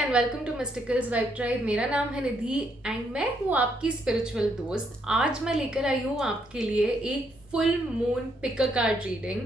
And welcome to mysticals vibe tribe. मेरा नाम है निधि एंड मैं हूँ आपकी स्पिरिचुअल दोस्त। आज मैं लेकर आई हूँ आपके लिए एक full moon pick a card reading.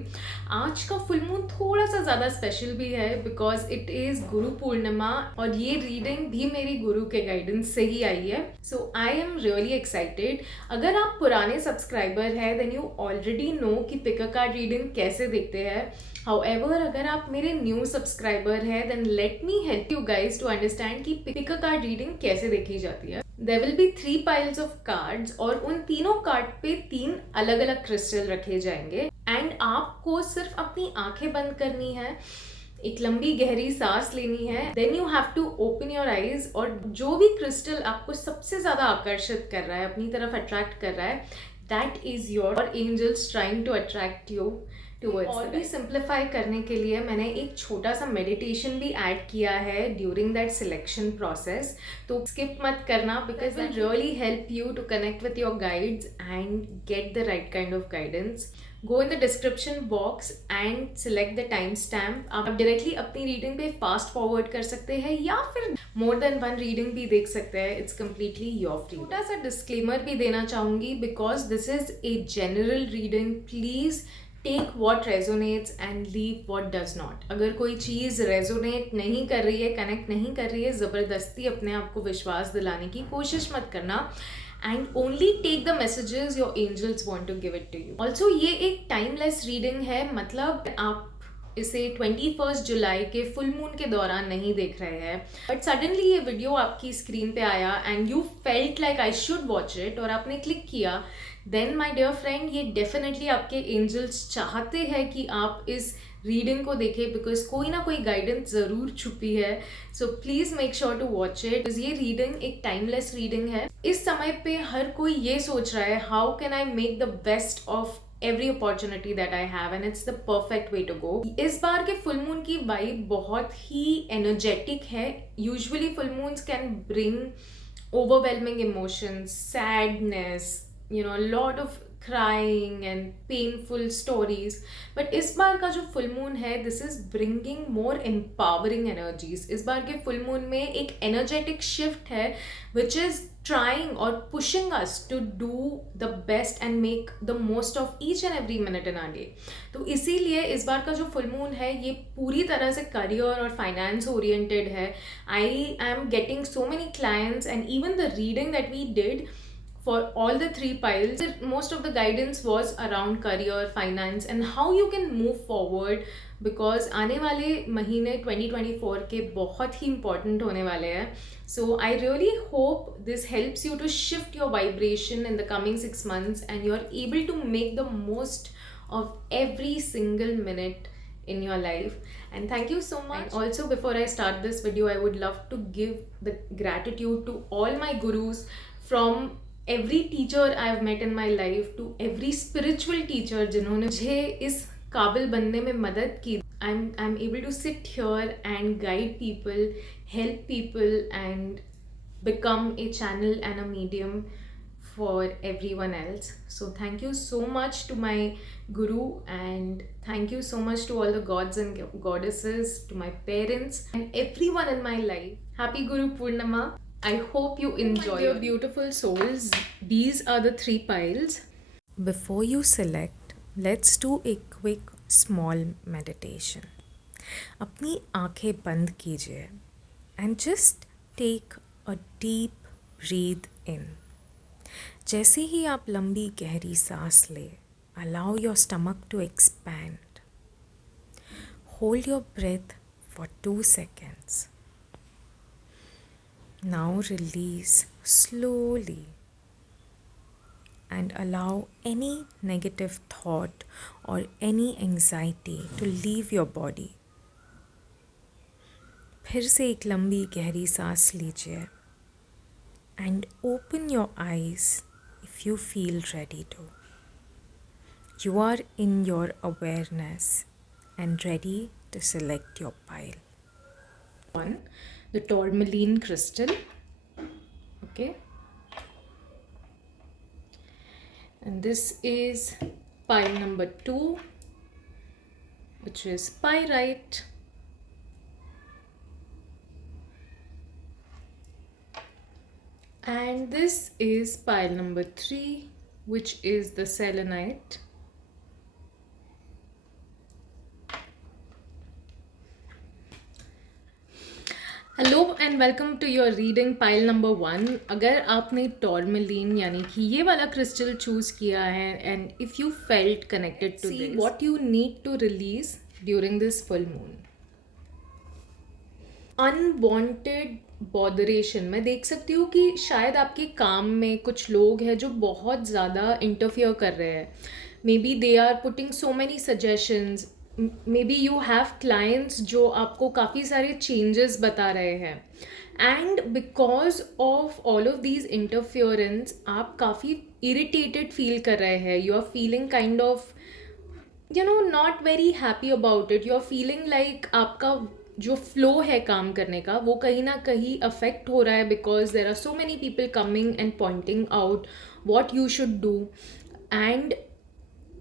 आज का फुल मून थोड़ा सा ज़्यादा स्पेशल भी है because it is Guru Purnima और ये रीडिंग भी मेरी गुरु के गाइडेंस से ही आई है। So I am really excited. अगर आप पुराने सब्सक्राइबर हैं देन यू ऑलरेडी नो कि पिक अ कार्ड रीडिंग कैसे देखते हैं। However, अगर आप मेरे न्यू सब्सक्राइबर हैं then let me help you guys to understand कि पिक अ कार्ड रीडिंग कैसे देखी जाती है। There will be 3 piles of cards और उन तीनों कार्ड पे 3 अलग अलग क्रिस्टल रखे जाएंगे एंड आपको सिर्फ अपनी आंखें बंद करनी है, एक लंबी गहरी सांस लेनी है, then you have to open your eyes और जो भी क्रिस्टल आपको सबसे ज्यादा आकर्षित कर रहा है, अपनी तरफ अट्रैक्ट कर रहा है, that is your angels trying to attract you towards. और भी सिंप्लीफाई करने के लिए मैंने एक छोटा सा मेडिटेशन भी ऐड किया है ड्यूरिंग दैट सिलेक्शन प्रोसेस, तो स्किप मत करना because will really help you to connect with your guides and get the right kind of guidance. Go in the description box and select the time stamp. आप directly अपनी reading पे fast forward कर सकते हैं या फिर more than one reading भी देख सकते हैं। It's completely your free. छोटा सा डिस्क्लेमर भी देना चाहूंगी because this is a general reading. Please take what resonates and leave what does not. अगर कोई चीज़ रेजोनेट नहीं कर रही है, कनेक्ट नहीं कर रही है, ज़बरदस्ती अपने आप को विश्वास दिलाने की कोशिश मत करना and only take the messages your angels want to give it to you. Also ये एक टाइमलेस रीडिंग है, मतलब आप इसे 21 जुलाई के फुल मून के दौरान नहीं देख रहे हैं बट सडनली ये वीडियो आपकी स्क्रीन पे आया and you felt like I should watch it और आपने क्लिक किया, देन माय डियर फ्रेंड ये डेफिनेटली आपके एंजल्स चाहते हैं कि आप इस रीडिंग को देखें बिकॉज कोई ना कोई गाइडेंस ज़रूर छुपी है। So please make sure to watch it. ये रीडिंग एक टाइमलेस रीडिंग है। इस समय पे हर कोई ये सोच रहा है how can I make the best of every opportunity that I have and it's the perfect way to go. इस बार के फुल मून की वाइब बहुत ही एनर्जेटिक है। Usually full moons can bring overwhelming emotions, sadness, you know, a lot of crying and painful stories. but इस बार का जो full moon है this is bringing more empowering energies. इस बार के फुल मून में एक energetic shift है which is trying or pushing us to do the best and make the most of each and every minute in our day. तो इसीलिए इस बार का जो फुल मून है ये पूरी तरह से करियर और फाइनेंस ओरिएंटेड है। I am getting so many clients and even the reading that we did for all the 3 piles, most of the guidance was around career, finance and how you can move forward because आने वाले महीने 2024 के बहुत ही important होने वाले हैं। So I really hope this helps you to shift your vibration in the coming 6 months and you're able to make the most of every single minute in your life. And thank you so much. And also before I start this video, I would love to give the gratitude to all my gurus, from every teacher I have met in my life to every spiritual teacher जिन्होंने मुझे इस काबिल बनने में मदद की। I'm able to sit here and guide people, help people and become a channel and a medium for everyone else. So thank you so much to my guru and thank you so much to all the gods and goddesses, to my parents and everyone in my life. Happy Guru Purnima. I hope you enjoy. Your beautiful souls, these are the 3 piles. Before you select, let's do a quick small meditation. अपनी आंखें बंद कीजिए and just take a deep breathe in. जैसे ही आप लंबी गहरी सांस ले, allow your stomach to expand. Hold your breath for 2 seconds. Now release slowly and allow any negative thought or any anxiety to leave your body. फिर से एक लंबी गहरी सांस लीजिए and open your eyes if you feel ready to. You are in your awareness and ready to select your pile. 1. The tourmaline crystal. Okay. And this is pile number 2, which is pyrite. And this is pile number 3, which is the selenite. Hello and welcome to your reading pile number 1. अगर आपने टॉर्मेलिन यानी कि ये वाला crystal choose किया है and if you felt connected to this, what you need to release during this full moon. Unwanted botheration. मैं देख सकती हूँ कि शायद आपके काम में कुछ लोग हैं जो बहुत ज़्यादा इंटरफियर कर रहे हैं. Maybe they are putting so many suggestions. Maybe you have clients जो आपको काफ़ी सारे चेंजेस बता रहे हैं and because of all of these interference आप काफ़ी इरिटेटेड फील कर रहे हैं. You are feeling kind of not very happy about it. You are feeling like आपका जो फ्लो है काम करने का वो कहीं ना कहीं अफेक्ट हो रहा है because there are so many people coming and pointing out what you should do and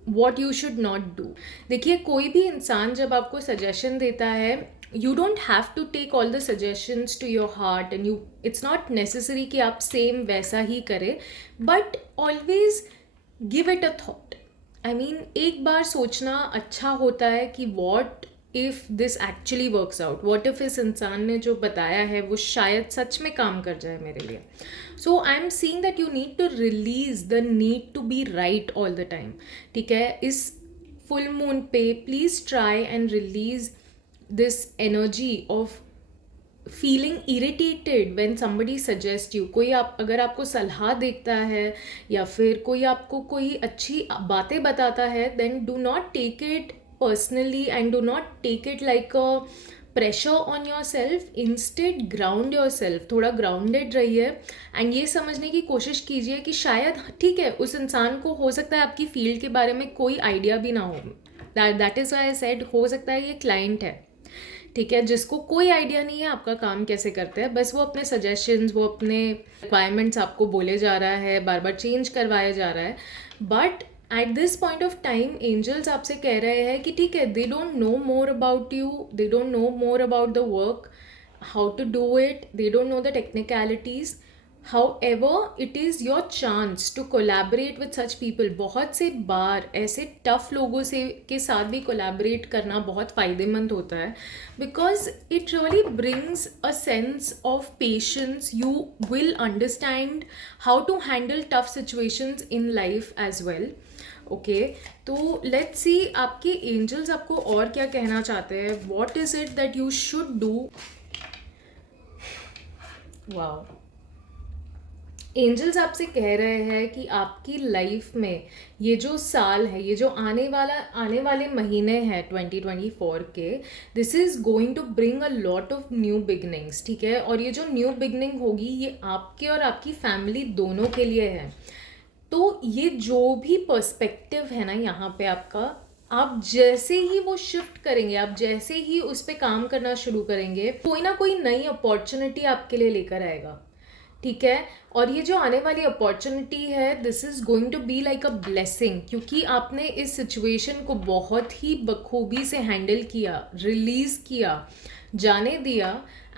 what you should not do. देखिए, कोई भी इंसान जब आपको सजेशन देता है, you don't have to take all the suggestions to your heart and it's not necessary कि आप सेम वैसा ही करें, but always give it a thought. I mean, एक बार सोचना अच्छा होता है कि what if this actually works out. What if इस इंसान ने जो बताया है वो शायद सच में काम कर जाए मेरे लिए. So I am seeing that you need to release the need to be right all the time. ठीक है, इस फुल मून पे please try and release this energy of feeling irritated when somebody suggest you. कोई अगर आपको सलाह देता है या फिर कोई आपको कोई अच्छी बातें बताता है, then do not take it personally and do not take it like a pressure on yourself. Instead, ground yourself. थोड़ा grounded रहिए and ये समझने की कोशिश कीजिए कि शायद ठीक है, उस इंसान को हो सकता है आपकी फील्ड के बारे में कोई आइडिया भी ना हो. That is why I said हो सकता है ये क्लाइंट है, ठीक है, जिसको कोई आइडिया नहीं है आपका काम कैसे करते हैं. बस वो अपने सजेशंस, वो अपने रिक्वायरमेंट्स आपको बोले जा रहा है, बार बार चेंज करवाया जा रहा है. But at this point of time angels आपसे कह रहे हैं कि ठीक है, they don't know more about you, they don't know more about the work, how to do it, they don't know the technicalities. However, it is your chance to collaborate with such people. बहुत से बार ऐसे tough लोगों से के साथ भी collaborate करना बहुत फ़ायदेमंद होता है because it really brings a sense of patience. You will understand how to handle tough situations in life as well. Okay, तो लेट्स सी आपके एंजल्स आपको और क्या कहना चाहते हैं. What is it that you should do. Wow, angels आपसे कह रहे हैं कि आपकी लाइफ में ये जो साल है, ये जो आने वाले महीने हैं 2024 के, this is going to bring a lot of new beginnings. ठीक है, और ये जो न्यू बिगनिंग होगी ये आपके और आपकी फैमिली दोनों के लिए है. तो ये जो भी पर्सपेक्टिव है ना यहाँ पे आपका, आप जैसे ही वो शिफ्ट करेंगे, आप जैसे ही उस पर काम करना शुरू करेंगे, कोई ना कोई नई अपॉर्चुनिटी आपके लिए लेकर आएगा. ठीक है, और ये जो आने वाली अपॉर्चुनिटी है, this is going to be like a blessing, क्योंकि आपने इस सिचुएशन को बहुत ही बखूबी से हैंडल किया, रिलीज़ किया, जाने दिया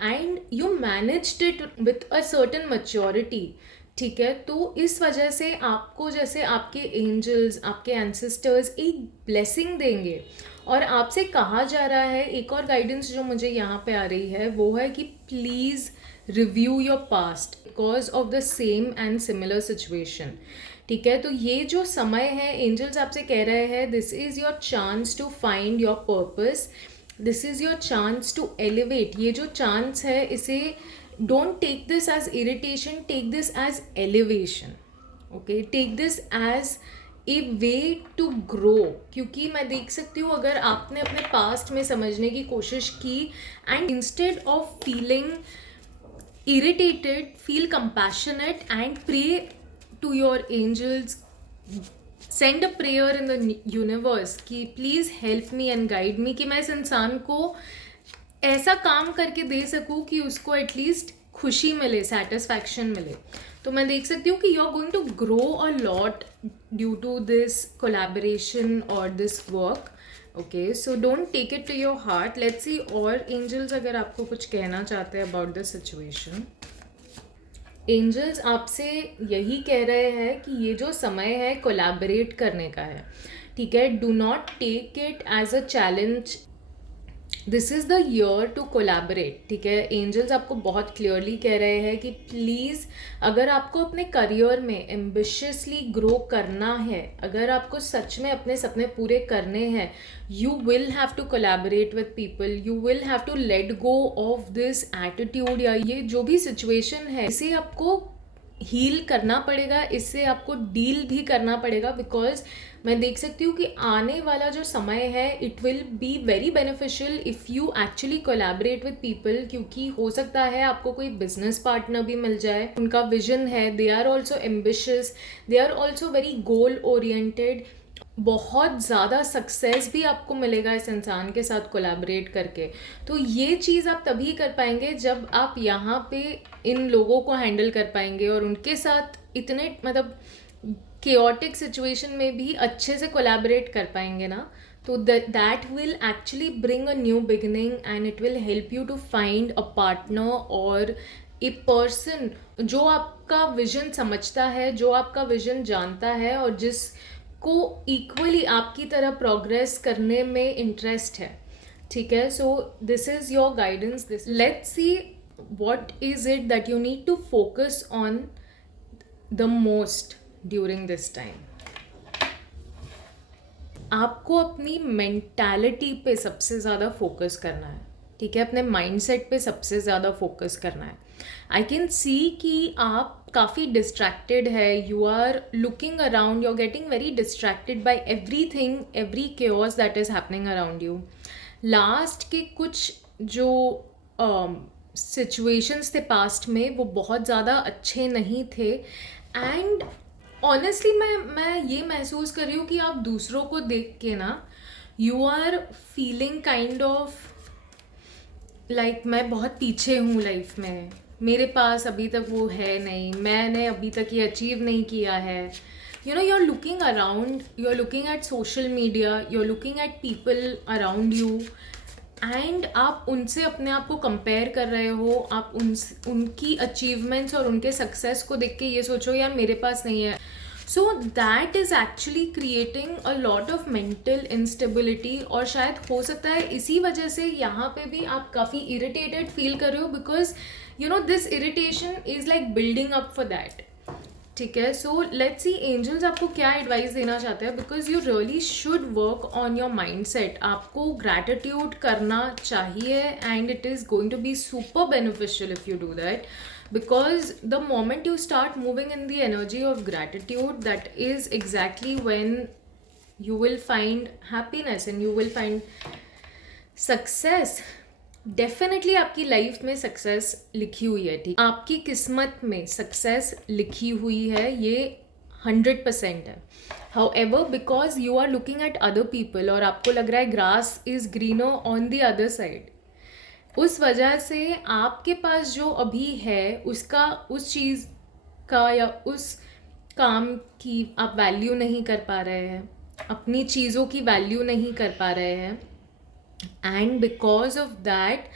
and you managed it with a certain maturity. ठीक है, तो इस वजह से आपको जैसे आपके एंजल्स, आपके एंसेस्टर्स एक ब्लेसिंग देंगे. और आपसे कहा जा रहा है, एक और गाइडेंस जो मुझे यहाँ पे आ रही है वो है कि please review your past because of the same and similar situation. ठीक है, तो ये जो समय है, एंजल्स आपसे कह रहे हैं this is your chance to find your purpose, this is your chance to elevate. ये जो चांस है, इसे don't take this as irritation, take this as elevation. Okay, take this as a way to grow. क्योंकि मैं देख सकती हूँ अगर आपने अपने पास्ट में समझने की कोशिश की and instead of feeling irritated, feel compassionate and pray to your angels. Send a prayer in the universe कि please help me and guide me, कि मैं इस इंसान को ऐसा काम करके दे सकूँ कि उसको एटलीस्ट खुशी मिले, सेटिस्फैक्शन मिले. तो मैं देख सकती हूँ कि you are going to grow a lot due to this collaboration और this work. Okay, so don't take it to your heart. Let's see और एंजल्स अगर आपको कुछ कहना चाहते हैं अबाउट दिस सिचुएशन. एंजल्स आपसे यही कह रहे हैं कि ये जो समय है कोलैबोरेट करने का है, ठीक है। Do not take it as a challenge, this is the year to collaborate, ठीक है। एंजल्स आपको बहुत क्लियरली कह रहे हैं कि प्लीज़, अगर आपको अपने करियर में एम्बिशियसली ग्रो करना है, अगर आपको सच में अपने सपने पूरे करने हैं, you will have to collaborate with people, you will have to let go of this attitude, या ये जो भी सिचुएशन है इसे आपको हील करना पड़ेगा, इससे आपको डील भी करना पड़ेगा। बिकॉज मैं देख सकती हूँ कि आने वाला जो समय है it will be very beneficial if you actually collaborate with people, क्योंकि हो सकता है आपको कोई बिजनेस पार्टनर भी मिल जाए, उनका विजन है, they are also ambitious, they are also very goal oriented. बहुत ज़्यादा सक्सेस भी आपको मिलेगा इस इंसान के साथ कोलैबोरेट करके। तो ये चीज़ आप तभी कर पाएंगे जब आप यहाँ पे इन लोगों को हैंडल कर पाएंगे और उनके साथ इतने मतलब केओटिक सिचुएशन में भी अच्छे से कोलैबोरेट कर पाएंगे ना, तो that will actually bring a new beginning and it will help you to find a partner और ए पर्सन जो आपका विजन समझता है, जो आपका विजन जानता है और जिसको इक्वली आपकी तरह प्रोग्रेस करने में इंटरेस्ट है, ठीक है। So this is your guidance, this let's see what is it that you need to focus on the most during this time. आपको अपनी मेंटालिटी पे सबसे ज़्यादा फोकस करना है, ठीक है। अपने माइंडसेट पे सबसे ज़्यादा फोकस करना है। आई कैन सी कि आप काफ़ी डिस्ट्रैक्टेड है, you are looking around, you are getting very distracted by everything, every chaos that is happening around you. Last के कुछ जो सिचुएशंस थे पास्ट में वो बहुत ज़्यादा अच्छे नहीं थे, एंड ऑनेस्टली मैं ये महसूस कर रही हूँ कि आप दूसरों को देख के ना you are feeling kind of like मैं बहुत पीछे हूँ लाइफ में, मेरे पास अभी तक वो है नहीं, मैंने अभी तक ये अचीव नहीं किया है। You know, you are looking around, you are looking at social media, you are looking at people around you and आप उनसे अपने आप को कंपेयर कर रहे हो। आप उनकी अचीवमेंट्स और उनके सक्सेस को देख के ये सोचो यार मेरे पास नहीं है। सो that is actually creating a lot of mental instability, और शायद हो सकता है इसी वजह से यहाँ पे भी आप काफ़ी इरिटेटेड फील कर रहे हो, because you know this irritation is like building up for that, ठीक है। सो लेट्स सी एंजल्स आपको क्या एडवाइस देना चाहते हैं, because you really should work on your mindset. आपको ग्रैटिट्यूड करना चाहिए and it is going to be super beneficial if you do that, because the moment you start moving in the energy of gratitude, that is exactly when you will find happiness and you will find success. Definitely आपकी life में success लिखी हुई है, ठीक, आपकी किस्मत में success लिखी हुई है, ये 100% है। However because you are looking at other people और आपको लग रहा है grass is greener on the other side, उस वजह से आपके पास जो अभी है उसका, उस चीज़ का या उस काम की आप वैल्यू नहीं कर पा रहे हैं, अपनी चीज़ों की वैल्यू नहीं कर पा रहे हैं, एंड बिकॉज ऑफ दैट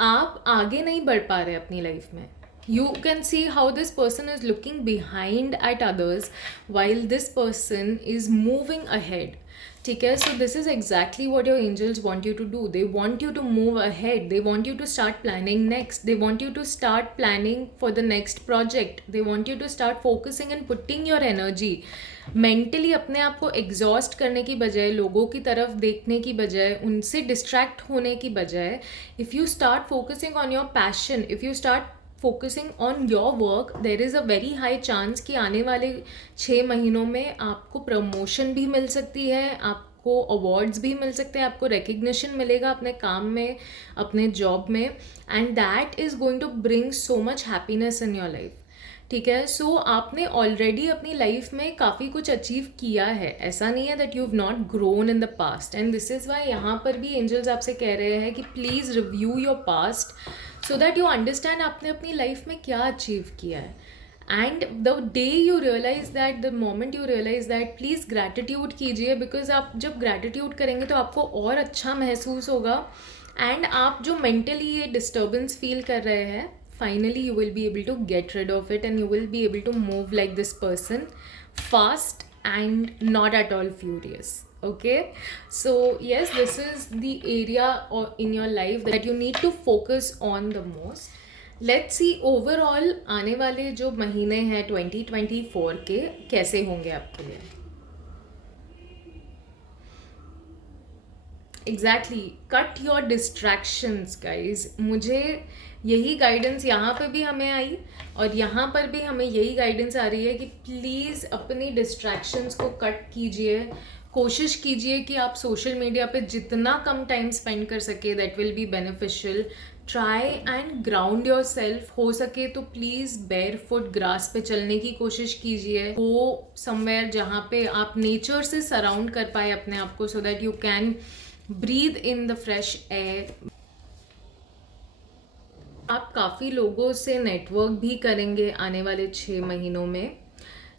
आप आगे नहीं बढ़ पा रहे अपनी लाइफ में। You can see how this person is looking behind at others while this person is moving ahead, ठीक है। So this is exactly what your angels want you to do, they want you to move ahead, they want you to start planning next, they want you to start planning for the next project, they want you to start focusing and putting your energy. Mentally अपने आप को exhaust करने की बजाय, लोगों की तरफ देखने की बजाय, उनसे डिस्ट्रैक्ट होने की बजाय, if you start focusing on your passion, if you start focusing on your work, there is a very high chance कि आने वाले 6 महीनों में आपको प्रमोशन भी मिल सकती है, आपको अवार्ड्स भी मिल सकते हैं, आपको रिकग्निशन मिलेगा अपने काम में, अपने जॉब में, and that is going to bring so much happiness in your life, ठीक है। सो आपने ऑलरेडी अपनी लाइफ में काफ़ी कुछ अचीव किया है, ऐसा नहीं है that you have not grown in the past, and this is why यहाँ पर भी एंजल्स आपसे कह रहे हैं कि please review your past so that you understand आपने अपनी लाइफ में क्या अचीव किया है, and the day you realize that, the moment you realize that, please gratitude कीजिए, बिकॉज आप जब ग्रैटिट्यूड करेंगे तो आपको और अच्छा महसूस होगा, एंड आप जो मेंटली ये डिस्टर्बेंस फील कर रहे हैं finally you will be able to get rid of it and you will be able to move like this person, fast and not at all furious. Okay, so yes, this is the area in your life that you need to focus on the most. Let's see overall आने वाले जो महीने हैं 2024 के कैसे होंगे आपके लिए. Exactly, cut your distractions guys. मुझे यही गाइडेंस यहाँ पे भी हमें आई और यहाँ पर भी हमें यही गाइडेंस आ रही है कि प्लीज़ अपनी डिस्ट्रैक्शंस को कट कीजिए. कोशिश कीजिए कि आप सोशल मीडिया पे जितना कम टाइम स्पेंड कर सके, that will be beneficial. Try and ground your self. हो सके तो प्लीज़ बेयर फुट ग्रास पे चलने की कोशिश कीजिए. वो समवेयर जहाँ पे आप नेचर से सराउंड कर पाए अपने आप को, so that you can breathe in the fresh air. आप काफ़ी लोगों से नेटवर्क भी करेंगे आने वाले 6 महीनों में.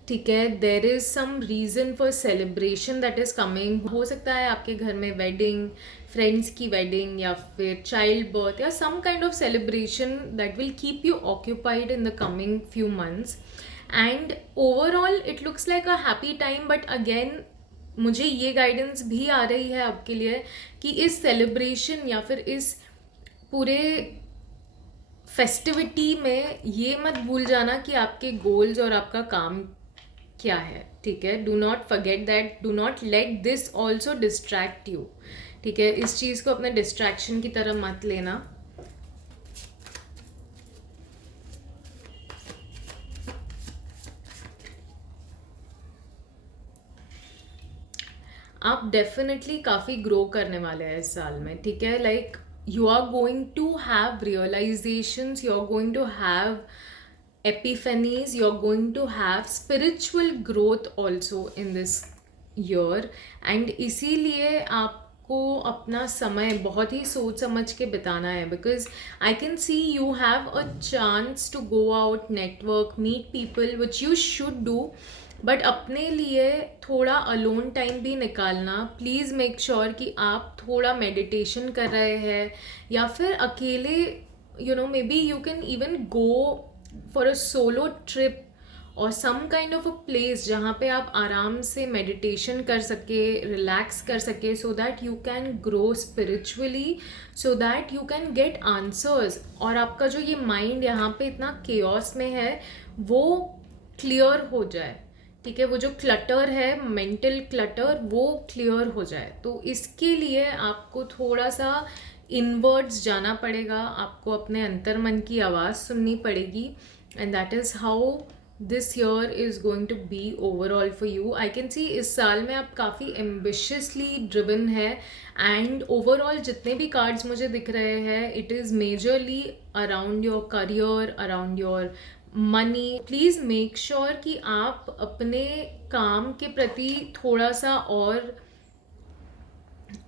ठीक है, there is some reason for celebration that is coming. हो सकता है आपके घर में वेडिंग, फ्रेंड्स की वेडिंग या फिर चाइल्ड बर्थ या some kind of celebration that will keep you occupied in the coming few months. And overall it looks like a happy time. But again मुझे ये गाइडेंस भी आ रही है आपके लिए कि इस सेलिब्रेशन या फिर इस पूरे फेस्टिविटी में ये मत भूल जाना कि आपके गोल्स और आपका काम क्या है. ठीक है, do not forget that. Do not let this also distract you. ठीक है, इस चीज़ को अपने डिस्ट्रैक्शन की तरह मत लेना. आप डेफिनेटली काफ़ी ग्रो करने वाले हैं इस साल में. ठीक है, like you are going to have realizations, you're going to have epiphanies, you're going to have spiritual growth also in this year. and इसीलिए आपको अपना समय बहुत ही सोच समझ के बिताना है. because I can see you have a chance to go out, network, meet people, which you should do. But अपने लिए थोड़ा अलोन टाइम भी निकालना. प्लीज़ मेक श्योर कि आप थोड़ा मेडिटेशन कर रहे हैं या फिर अकेले maybe you can even go for a solo trip और some kind of a place जहाँ पे आप आराम से मेडिटेशन कर सके, रिलैक्स कर सके, सो that you can grow spiritually, so that you can get answers. और आपका जो ये माइंड यहाँ पे इतना केओस में है वो क्लियर हो जाए. ठीक है, वो जो क्लटर है, मेंटल क्लटर, वो क्लियर हो जाए. तो इसके लिए आपको थोड़ा सा इनवर्ड्स जाना पड़ेगा. आपको अपने अंतर मन की आवाज़ सुननी पड़ेगी. And that is how this year is going to be overall for you. I can see इस साल में आप काफ़ी एम्बिशियसली ड्रिवन है. एंड ओवरऑल जितने भी कार्ड्स मुझे दिख रहे हैं, it is majorly around your career, around your money. Please make sure कि आप अपने काम के प्रति थोड़ा सा और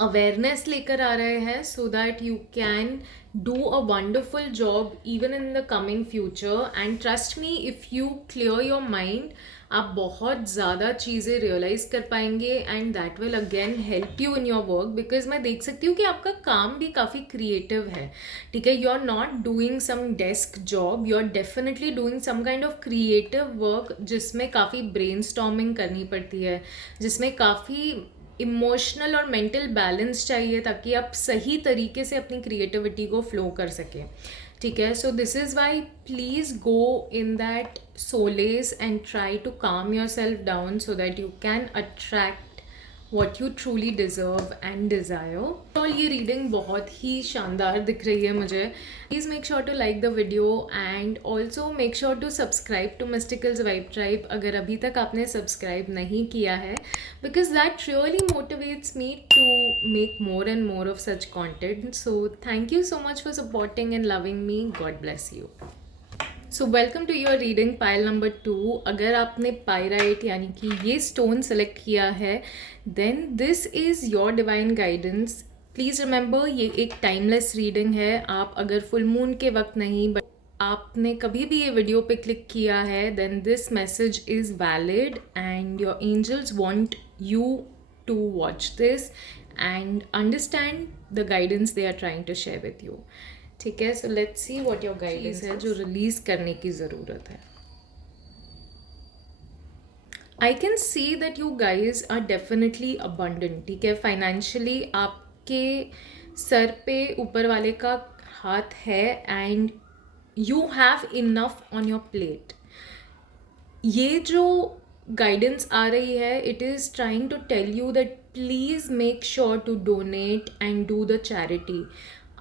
अवेयरनेस लेकर आ रहे हैं, सो that you can do a wonderful job even in the coming future. And trust me, if you clear your mind, आप बहुत ज़्यादा चीज़ें रियलाइज़ कर पाएंगे. And that will again help you in your work. Because मैं देख सकती हूँ कि आपका काम भी काफ़ी क्रिएटिव है. ठीक है, you are not doing some desk job, you are definitely doing some kind of creative work जिसमें काफ़ी ब्रेनस्टॉर्मिंग करनी पड़ती है, जिसमें काफ़ी इमोशनल और मेंटल बैलेंस चाहिए ताकि आप सही तरीके से अपनी क्रिएटिविटी को फ्लो कर सकें. ठीक है, so this is why please go in that solace and try to calm yourself down so that you can attract what you truly deserve and desire. तो ये रीडिंग बहुत ही शानदार दिख रही है मुझे. Please make sure to like the video and also make sure to subscribe to mysticals vibe tribe अगर अभी तक आपने सब्सक्राइब नहीं किया है, because that really motivates me to make more and more of such content. So thank you so much for supporting and loving me. God bless you. So welcome to your reading pile number 2. अगर आपने pyrite यानी कि ये stone select किया है, then this is your divine guidance. Please remember, ये एक timeless reading है. आप अगर फुल मून के वक्त नहीं, बट आपने कभी भी ये वीडियो पे क्लिक किया है, then this message is valid and your angels want you to watch this and understand the guidance they are trying to share with you. ठीक है, so let's see what your guidance है जो release करने की ज़रूरत है. I can see that you guys are definitely abundant. ठीक है, फाइनेंशियली आपके सर पे ऊपर वाले का हाथ है and you have enough on your plate. ये जो गाइडेंस आ रही है, it is trying to tell you that please make sure to donate and do the charity.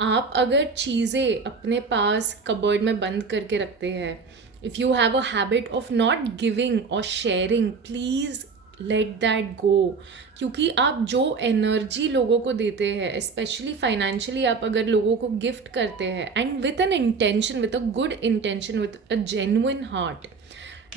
आप अगर चीज़ें अपने पास कबर्ड में बंद करके रखते हैं, if you have a habit of not giving और sharing, please let that go. क्योंकि आप जो एनर्जी लोगों को देते हैं, स्पेशली फाइनेंशियली, आप अगर लोगों को गिफ्ट करते हैं and with an intention, with a good intention, with a genuine heart,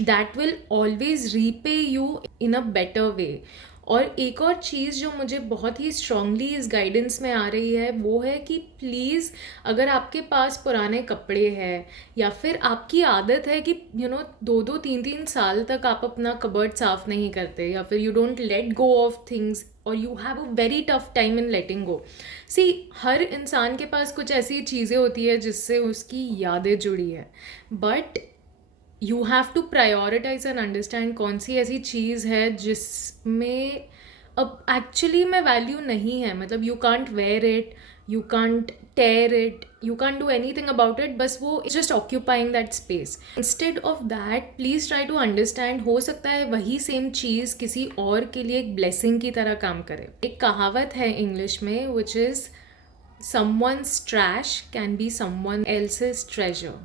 that will always repay you in a better way. और एक और चीज़ जो मुझे बहुत ही स्ट्रांगली इस गाइडेंस में आ रही है, वो है कि प्लीज़, अगर आपके पास पुराने कपड़े हैं या फिर आपकी आदत है कि 2-3 साल तक आप अपना कबर्ड साफ़ नहीं करते, या फिर you don't let go of things, और you have a very tough time in letting go. See, हर इंसान के पास कुछ ऐसी चीज़ें होती है जिससे उसकी यादें जुड़ी है, but you have to prioritize and understand कौन सी ऐसी चीज़ है जिसमें अब एक्चुअली में वैल्यू नहीं है. मतलब you can't wear it, you can't tear it, you can't do anything about it, बस वो just occupying that space. Instead of that, please try to understand, हो सकता है वही सेम चीज़ किसी और के लिए एक ब्लेसिंग की तरह काम करे. एक कहावत है इंग्लिश में, which is someone's trash can be someone else's treasure.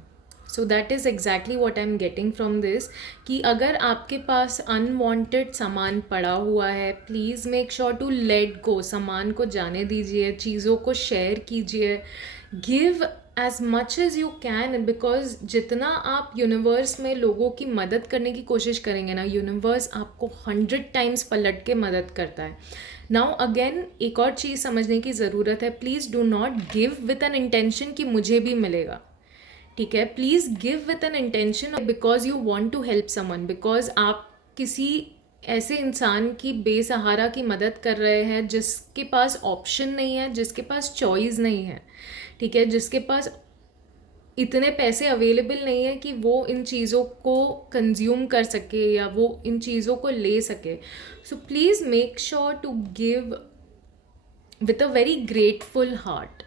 So that is exactly what I am getting from this, कि अगर आपके पास अनवांटेड सामान पड़ा हुआ है, please make sure to let go. सामान को जाने दीजिए, चीज़ों को शेयर कीजिए, give as much as you can, because जितना आप यूनिवर्स में लोगों की मदद करने की कोशिश करेंगे ना, यूनिवर्स आपको 100 टाइम्स पलट के मदद करता है. नाउ अगेन, एक और चीज़ समझने की ज़रूरत है, please do not give with an intention कि मुझे भी मिलेगा. ठीक है, please give with an intention because you want to help someone, because आप किसी ऐसे इंसान की बेसहारा की मदद कर रहे हैं जिसके पास ऑप्शन नहीं है, जिसके पास चॉइस नहीं है. ठीक है, जिसके पास इतने पैसे अवेलेबल नहीं है कि वो इन चीज़ों को कंज्यूम कर सके या वो इन चीज़ों को ले सके. So please make sure to give with a very grateful heart.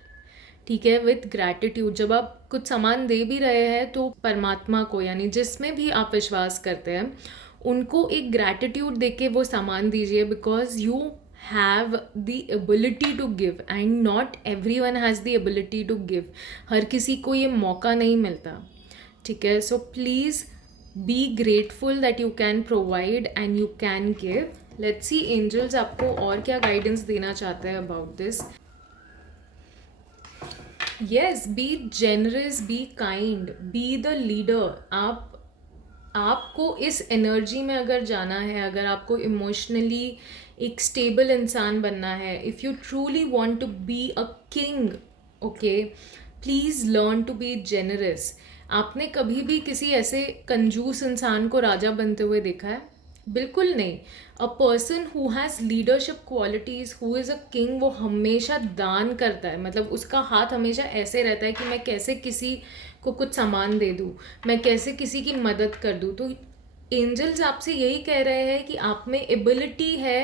ठीक है, विथ ग्रैटिट्यूड. जब आप कुछ सामान दे भी रहे हैं तो परमात्मा को, यानी जिसमें भी आप विश्वास करते हैं, उनको एक ग्रैटिट्यूड दे के वो सामान दीजिए, because you have the ability to give and not everyone has the ability to give. हर किसी को ये मौका नहीं मिलता. ठीक है, so please be grateful that you can provide and you can give. Let's see angels आपको और क्या गाइडेंस देना चाहते हैं about this. Yes, be generous, be kind, be the leader. आपको इस एनर्जी में अगर जाना है, अगर आपको इमोशनली एक स्टेबल इंसान बनना है, if you truly want to be a king, okay, please learn to be generous. आपने कभी भी किसी ऐसे कंजूस इंसान को राजा बनते हुए देखा है? बिल्कुल नहीं. अ person who has leadership qualities, who is a king, वो हमेशा दान करता है. मतलब उसका हाथ हमेशा ऐसे रहता है कि मैं कैसे किसी को कुछ सामान दे दूँ, मैं कैसे किसी की मदद कर दूँ. तो एंजल्स आपसे यही कह रहे हैं कि आप में एबिलिटी है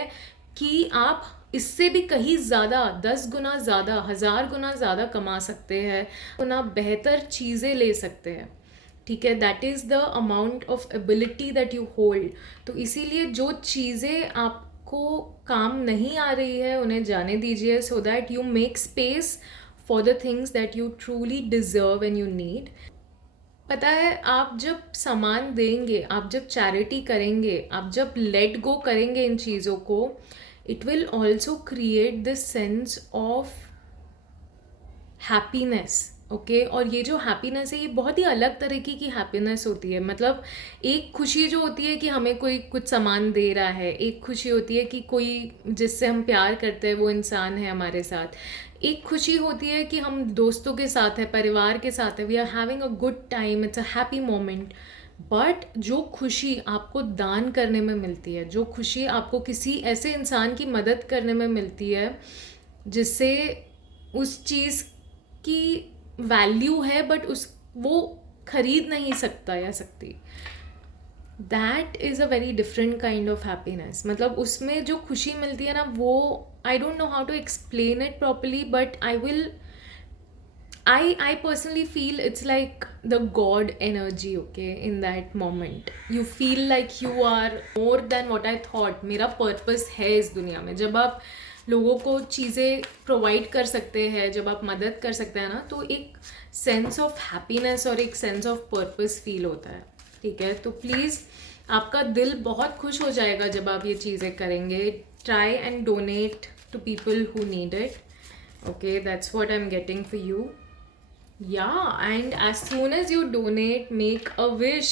कि आप इससे भी कहीं ज़्यादा, 10 गुना ज़्यादा, 1000 गुना ज़्यादा कमा सकते हैं, गुना बेहतर चीज़ें ले सकते हैं. ठीक है, that is the amount of ability that you hold. तो इसीलिए जो चीज़ें आपको काम नहीं आ रही है उन्हें जाने दीजिए, सो that you make space for the things that you truly deserve and you need. पता है, आप जब सामान देंगे, आप जब चैरिटी करेंगे, आप जब लेट गो करेंगे इन चीज़ों को, it will also create this sense of happiness. Okay, और ये जो हैप्पीनेस है, ये बहुत ही अलग तरीके की हैप्पीनेस होती है. मतलब एक खुशी जो होती है कि हमें कोई कुछ सामान दे रहा है, एक खुशी होती है कि कोई जिससे हम प्यार करते हैं वो इंसान है हमारे साथ, एक खुशी होती है कि हम दोस्तों के साथ है, परिवार के साथ है, we are having a good time, it's a happy moment. But जो खुशी आपको दान करने में मिलती है, जो खुशी आपको किसी ऐसे इंसान की मदद करने में मिलती है जिससे उस चीज़ की वैल्यू है बट उस वो खरीद नहीं सकता या सकती. That is a very different kind of happiness. मतलब उसमें जो खुशी मिलती है ना, वो I don't know how to explain it properly, but I personally feel it's like the God energy, okay, in that moment. You feel like you are more than what I thought. मेरा purpose है इस दुनिया में. जब आप लोगों को चीज़ें प्रोवाइड कर सकते हैं, जब आप मदद कर सकते हैं ना, तो एक सेंस ऑफ हैप्पीनेस और एक सेंस ऑफ पर्पस फील होता है. ठीक है, तो प्लीज़ आपका दिल बहुत खुश हो जाएगा जब आप ये चीज़ें करेंगे. Try and donate to people who need it. Okay, that's what I'm getting for you. Yeah, and as soon as you donate, make a wish.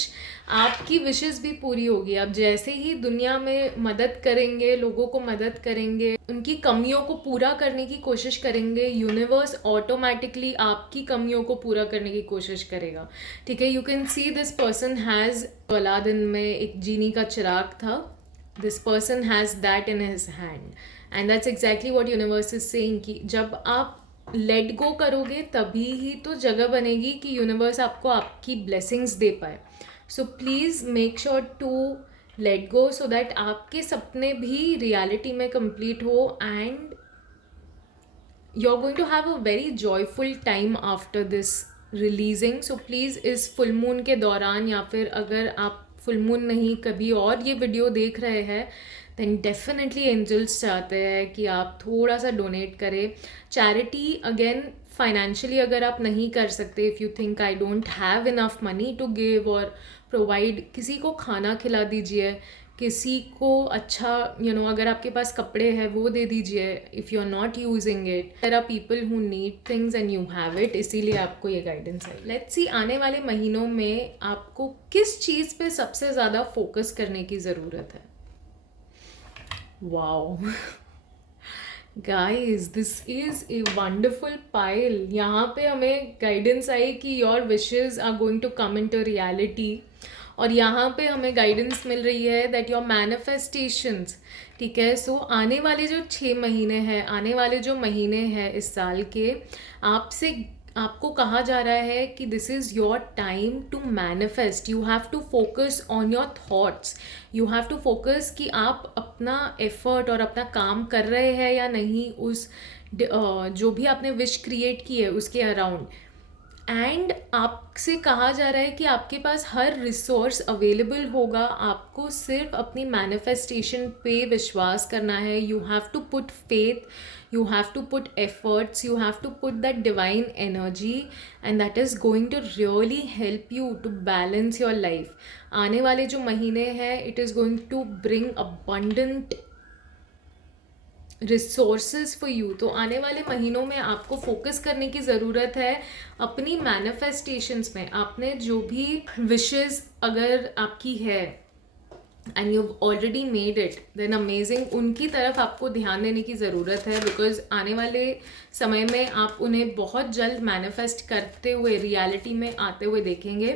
आपकी विशेस भी पूरी होगी. आप जैसे ही दुनिया में मदद करेंगे, लोगों को मदद करेंगे, उनकी कमियों को पूरा करने की कोशिश करेंगे, यूनिवर्स ऑटोमेटिकली आपकी कमियों को पूरा करने की कोशिश करेगा. ठीक है, you can see this person has, Aladdin में एक जीनी का चिराग था. This person has that in his hand. And that's exactly what universe is saying कि जब आप लेट गो करोगे तभी ही तो जगह बनेगी कि यूनिवर्स आपको आपकी ब्लेसिंग्स दे पाए. So please make sure to let go so that आपके सपने भी रियलिटी में कंप्लीट हो. And you are going to have a very joyful time after this releasing. So please इस फुल मून के दौरान, या फिर अगर आप फुल मून नहीं कभी और ये वीडियो देख रहे हैं, देन डेफिनेटली एंजल्स चाहते हैं कि आप थोड़ा सा डोनेट करें. चैरिटी अगेन फाइनेंशियली अगर आप नहीं कर सकते, if you think I don't have enough money to give और प्रोवाइड, किसी को खाना खिला दीजिए, किसी को अच्छा अगर आपके पास कपड़े हैं वो दे दीजिए. If you are not using it, there are people who need things and you have it. इसीलिए आपको ये गाइडेंस है. लेट्स सी आने वाले महीनों में आपको किस चीज़ पे सबसे ज़्यादा फोकस करने की ज़रूरत है. Wow guys, this is a wonderful pile. यहाँ पे हमें गाइडेंस आई कि your wishes are going to come into reality. और यहाँ पे हमें गाइडेंस मिल रही है दैट योर मैनिफेस्टेशंस. ठीक है, सो आने वाले जो 6 महीने हैं, आने वाले जो महीने हैं इस साल के, आपको कहा जा रहा है कि this is your time to manifest. You have to focus on your thoughts. You have to focus कि आप अपना एफर्ट और अपना काम कर रहे हैं या नहीं उस जो भी आपने विश क्रिएट की है उसके अराउंड. एंड आपसे कहा जा रहा है कि आपके पास हर रिसोर्स अवेलेबल होगा. आपको सिर्फ अपनी मैनिफेस्टेशन पे विश्वास करना है. You have to put faith, you have to put efforts, you have to put that divine energy, and that is going to really help you to balance your life. आने वाले जो महीने हैं, it is going to bring abundant resources for you. तो आने वाले महीनों में आपको फोकस करने की ज़रूरत है अपनी मैनिफेस्टेशंस में. आपने जो भी विशेस अगर आपकी है and you already made it, then amazing. उनकी तरफ आपको ध्यान देने की ज़रूरत है, बिकॉज आने वाले समय में आप उन्हें बहुत जल्द मैनिफेस्ट करते हुए रियलिटी में आते हुए देखेंगे.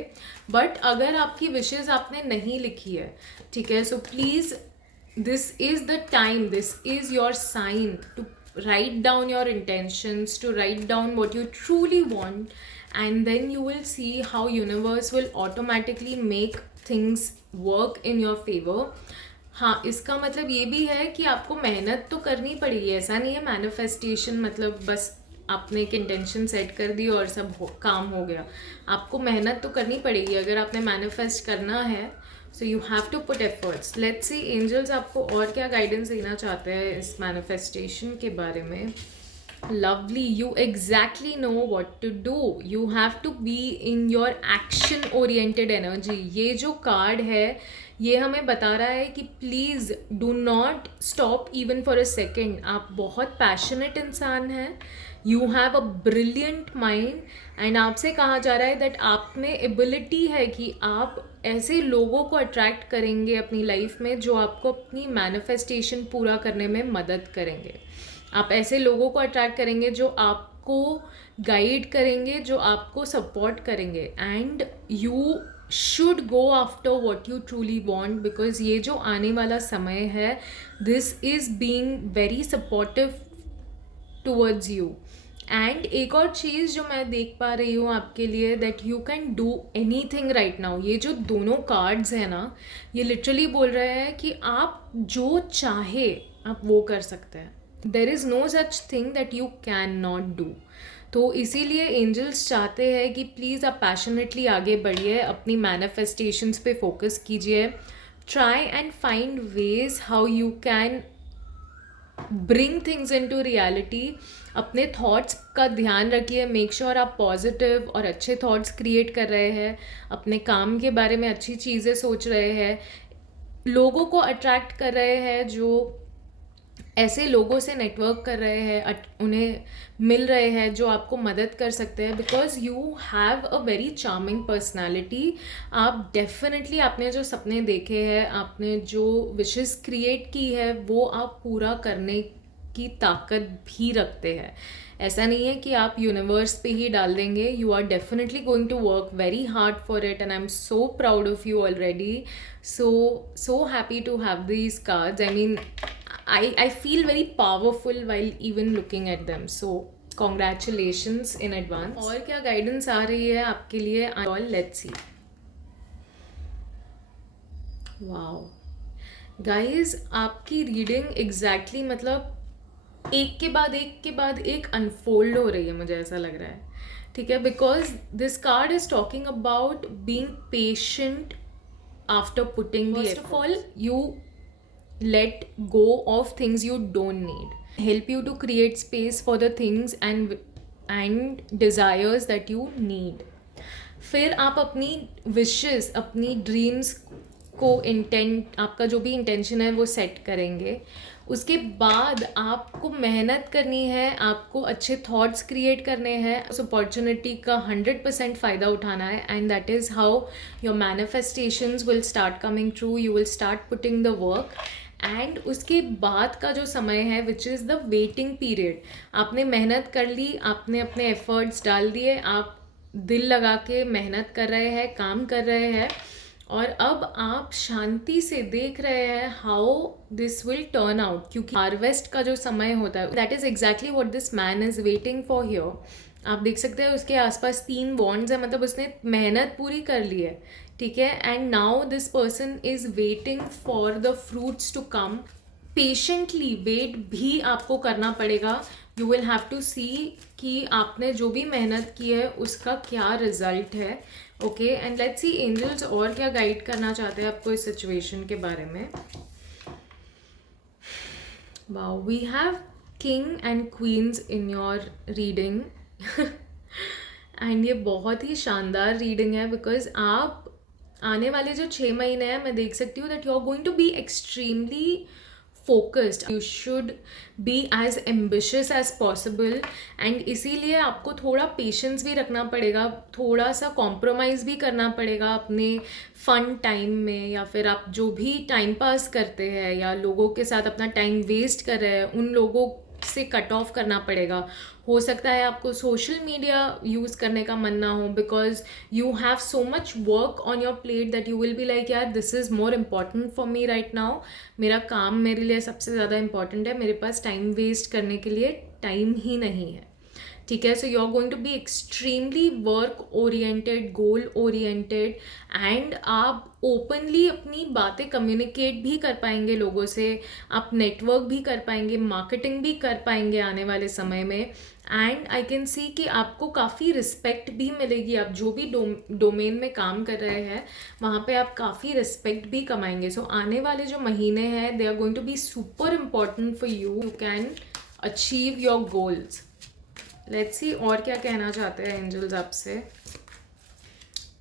बट अगर आपकी विशेज़ आपने नहीं लिखी है, ठीक है, so please this is the time, this is your sign to write down your intentions, to write down what you truly want, and then you will see how universe will automatically make things work in your favor. हाँ, इसका मतलब ये भी है कि आपको मेहनत तो करनी पड़ेगी. ऐसा नहीं है मैनिफेस्टेशन मतलब बस आपने एक इंटेंशन सेट कर दी और सब काम हो गया. आपको मेहनत तो करनी पड़ेगी अगर आपने मैनिफेस्ट करना है. So you have to put efforts. Let's see angels आपको और क्या गाइडेंस देना चाहते हैं इस मैनिफेस्टेशन के बारे में. Lovely, you exactly know what to do. You have to be in your action oriented energy. ये जो कार्ड है ये हमें बता रहा है कि please do not stop even for a second. आप बहुत पैशनेट इंसान हैं. You have a brilliant mind. And आपसे कहा जा रहा है दैट आप में एबिलिटी है कि आप ऐसे लोगों को अट्रैक्ट करेंगे अपनी लाइफ में जो आपको अपनी मैनिफेस्टेशन पूरा करने में मदद करेंगे. आप ऐसे लोगों को अट्रैक्ट करेंगे जो आपको गाइड करेंगे, जो आपको सपोर्ट करेंगे. And you should go after what you truly want, because ये जो आने वाला समय है, this is being very supportive towards you. And एक और चीज़ जो मैं देख पा रही हूँ आपके लिए, that you can do any thing right now. ये जो दोनों कार्ड्स हैं ना, ये लिटरली बोल रहे हैं कि आप जो चाहे आप वो कर सकते हैं। There is no such thing that you can not do. तो इसीलिए एंजल्स चाहते हैं कि प्लीज़ आप पैशनेटली आगे बढ़िए, अपनी मैनिफेस्टेशंस पे फोकस कीजिए, try and find ways how you can bring things into reality. अपने थॉट्स का ध्यान रखिए, मेक श्योर आप पॉजिटिव और अच्छे थॉट्स क्रिएट कर रहे हैं, अपने काम के बारे में अच्छी चीज़ें सोच रहे हैं, लोगों को अट्रैक्ट कर रहे हैं, जो ऐसे लोगों से नेटवर्क कर रहे हैं, उन्हें मिल रहे हैं जो आपको मदद कर सकते हैं, because you have a very charming personality. आप डेफिनेटली आपने जो सपने देखे हैं, आपने जो विशेस क्रिएट की है, वो आप पूरा करने की ताकत भी रखते हैं। ऐसा नहीं है कि आप यूनिवर्स पे ही डाल देंगे, you are definitely going to work very hard for it and I am so proud of you already. So happy to have these cards. I mean I feel very powerful while even looking at them. So congratulations in advance. और क्या guidance आ रही है आपके लिए? All let's see. Wow. Guys, आपकी reading exactly मतलब एक के बाद एक अनफोल्ड हो रही है, मुझे ऐसा लग रहा है, ठीक है, because this card is talking about being patient after putting the effort. First of all, you let go of things you don't need, help you to create space for the things and desires that you need. फिर आप अपनी wishes, अपनी dreams को intent, आपका जो भी intention है वो सेट करेंगे। उसके बाद आपको मेहनत करनी है, आपको अच्छे थॉट्स क्रिएट करने हैं, उस अपॉर्चुनिटी का 100% फ़ायदा उठाना है, and that is how your manifestations will start coming true. You will start putting the work, and उसके बाद का जो समय है which is the waiting period, आपने मेहनत कर ली, आपने अपने एफर्ट्स डाल दिए, आप दिल लगा के मेहनत कर रहे हैं, काम कर रहे हैं, और अब आप शांति से देख रहे हैं how this will turn out, क्योंकि हार्वेस्ट का जो समय होता है, that is exactly what this man is waiting for here. आप देख सकते हैं उसके आसपास 3 वॉन्ड्स है, मतलब उसने मेहनत पूरी कर ली है, ठीक है, and now this person is waiting for the fruits to come. Patiently wait भी आपको करना पड़ेगा। You will have to see कि आपने जो भी मेहनत की है उसका क्या रिजल्ट है, okay. And let's see angels और क्या गाइड करना चाहते हैं आपको इस सिचुएशन के बारे में। Wow, we have king and queens in your reading and ये बहुत ही शानदार रीडिंग है, बिकॉज आप आने वाले जो 6 महीने हैं, मैं देख सकती हूँ that you are going to be extremely focused, you should be as ambitious as possible, and इसीलिए आपको थोड़ा पेशेंस भी रखना पड़ेगा, थोड़ा सा कॉम्प्रोमाइज़ भी करना पड़ेगा अपने फन टाइम में, या फिर आप जो भी टाइम पास करते हैं या लोगों के साथ अपना टाइम वेस्ट कर रहे हैं, उन लोगों से कट ऑफ करना पड़ेगा। हो सकता है आपको सोशल मीडिया यूज़ करने का मन ना हो, because you have so much work on your plate that you will be like, यार this is more important for me right now, मेरा काम मेरे लिए सबसे ज़्यादा इम्पॉर्टेंट है, मेरे पास टाइम वेस्ट करने के लिए टाइम ही नहीं है, ठीक है। So you are going to be extremely work oriented, goal oriented, and आप ओपनली अपनी बातें कम्युनिकेट भी कर पाएंगे लोगों से, आप नेटवर्क भी कर पाएंगे, मार्केटिंग भी कर पाएंगे आने वाले समय में, एंड आई कैन सी कि आपको काफ़ी रिस्पेक्ट भी मिलेगी। आप जो भी डोमेन में काम कर रहे हैं वहाँ पे आप काफ़ी रिस्पेक्ट भी कमाएंगे। सो आने वाले जो महीने हैं, they are going to be super important for you, you can achieve your goals. Let's see और क्या कहना चाहते हैं एंजल्स आपसे।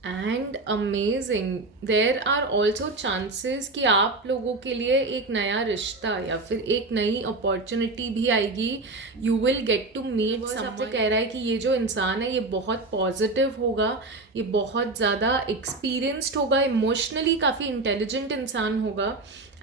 And amazing, there are also chances कि आप लोगों के लिए एक नया रिश्ता या फिर एक नई अपॉर्चुनिटी भी आएगी। You will get to meet someone. कह रहा है कि ये जो इंसान है ये बहुत पॉजिटिव होगा, ये बहुत ज़्यादा एक्सपीरियंस्ड होगा, इमोशनली काफ़ी इंटेलिजेंट इंसान होगा,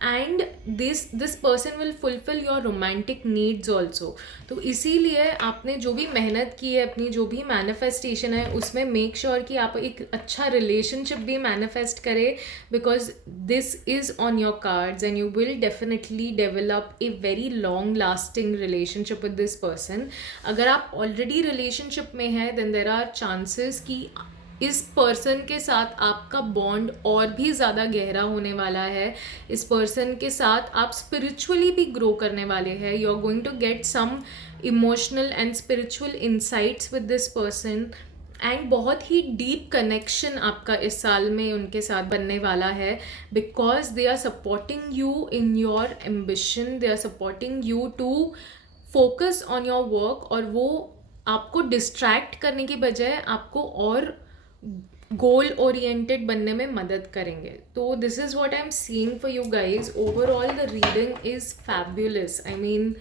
and this person will fulfil your romantic needs also. तो इसीलिए आपने जो भी मेहनत की है, अपनी जो भी मैनिफेस्टेशन है, उसमें मेक श्योर कि आप एक अच्छा रिलेशनशिप भी मैनिफेस्ट करें, because this is on your cards and you will definitely develop a very long lasting relationship with this person. अगर आप ऑलरेडी रिलेशनशिप में हैं, देन देर आर चांसेस कि इस पर्सन के साथ आपका बॉन्ड और भी ज़्यादा गहरा होने वाला है. इस पर्सन के साथ आप स्पिरिचुअली भी ग्रो करने वाले हैं. You are going to get some emotional and spiritual insights with this person, and बहुत ही डीप कनेक्शन आपका इस साल में उनके साथ बनने वाला है, because they are supporting you in your ambition. They are supporting you to focus on your work, और वो आपको डिस्ट्रैक्ट करने की बजाय आपको और गोल ओरिएंटेड बनने में मदद करेंगे. तो this is what I am seeing for you guys. Overall the reading is fabulous. I mean,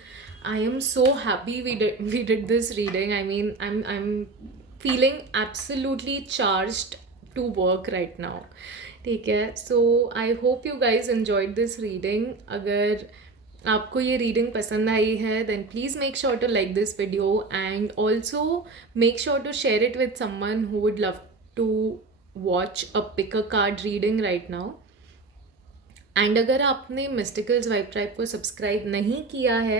I am so happy we did this reading. I mean, I'm feeling absolutely charged to work right now. ठीक है. So I hope you guys enjoyed this reading. अगर आपको ये reading पसंद आई है, then please make sure to like this video and also make sure to share it with someone who would love to watch a pick a card reading right now. And अगर आपने mysticals vibe tribe को subscribe नहीं किया है,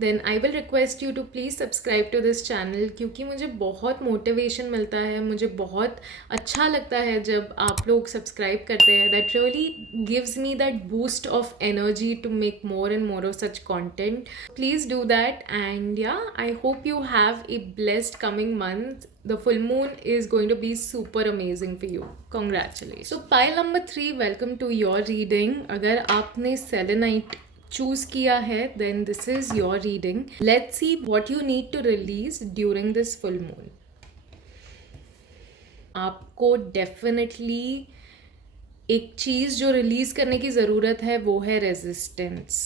then I will request you to please subscribe to this channel, क्योंकि मुझे बहुत motivation मिलता है, मुझे बहुत अच्छा लगता है जब आप लोग सब्सक्राइब करते हैं. That really gives me that boost of energy to make more and more of such content. Please do that, and yeah I hope you have a blessed coming month. The full moon is going to be super amazing for you. Congratulations. So pile number 3, welcome to your reading. अगर आपने selenite choose किया है, then this is your reading. Let's see what you need to release during this full moon. आपको definitely एक चीज़ जो release करने की ज़रूरत है, वो है रेजिस्टेंस.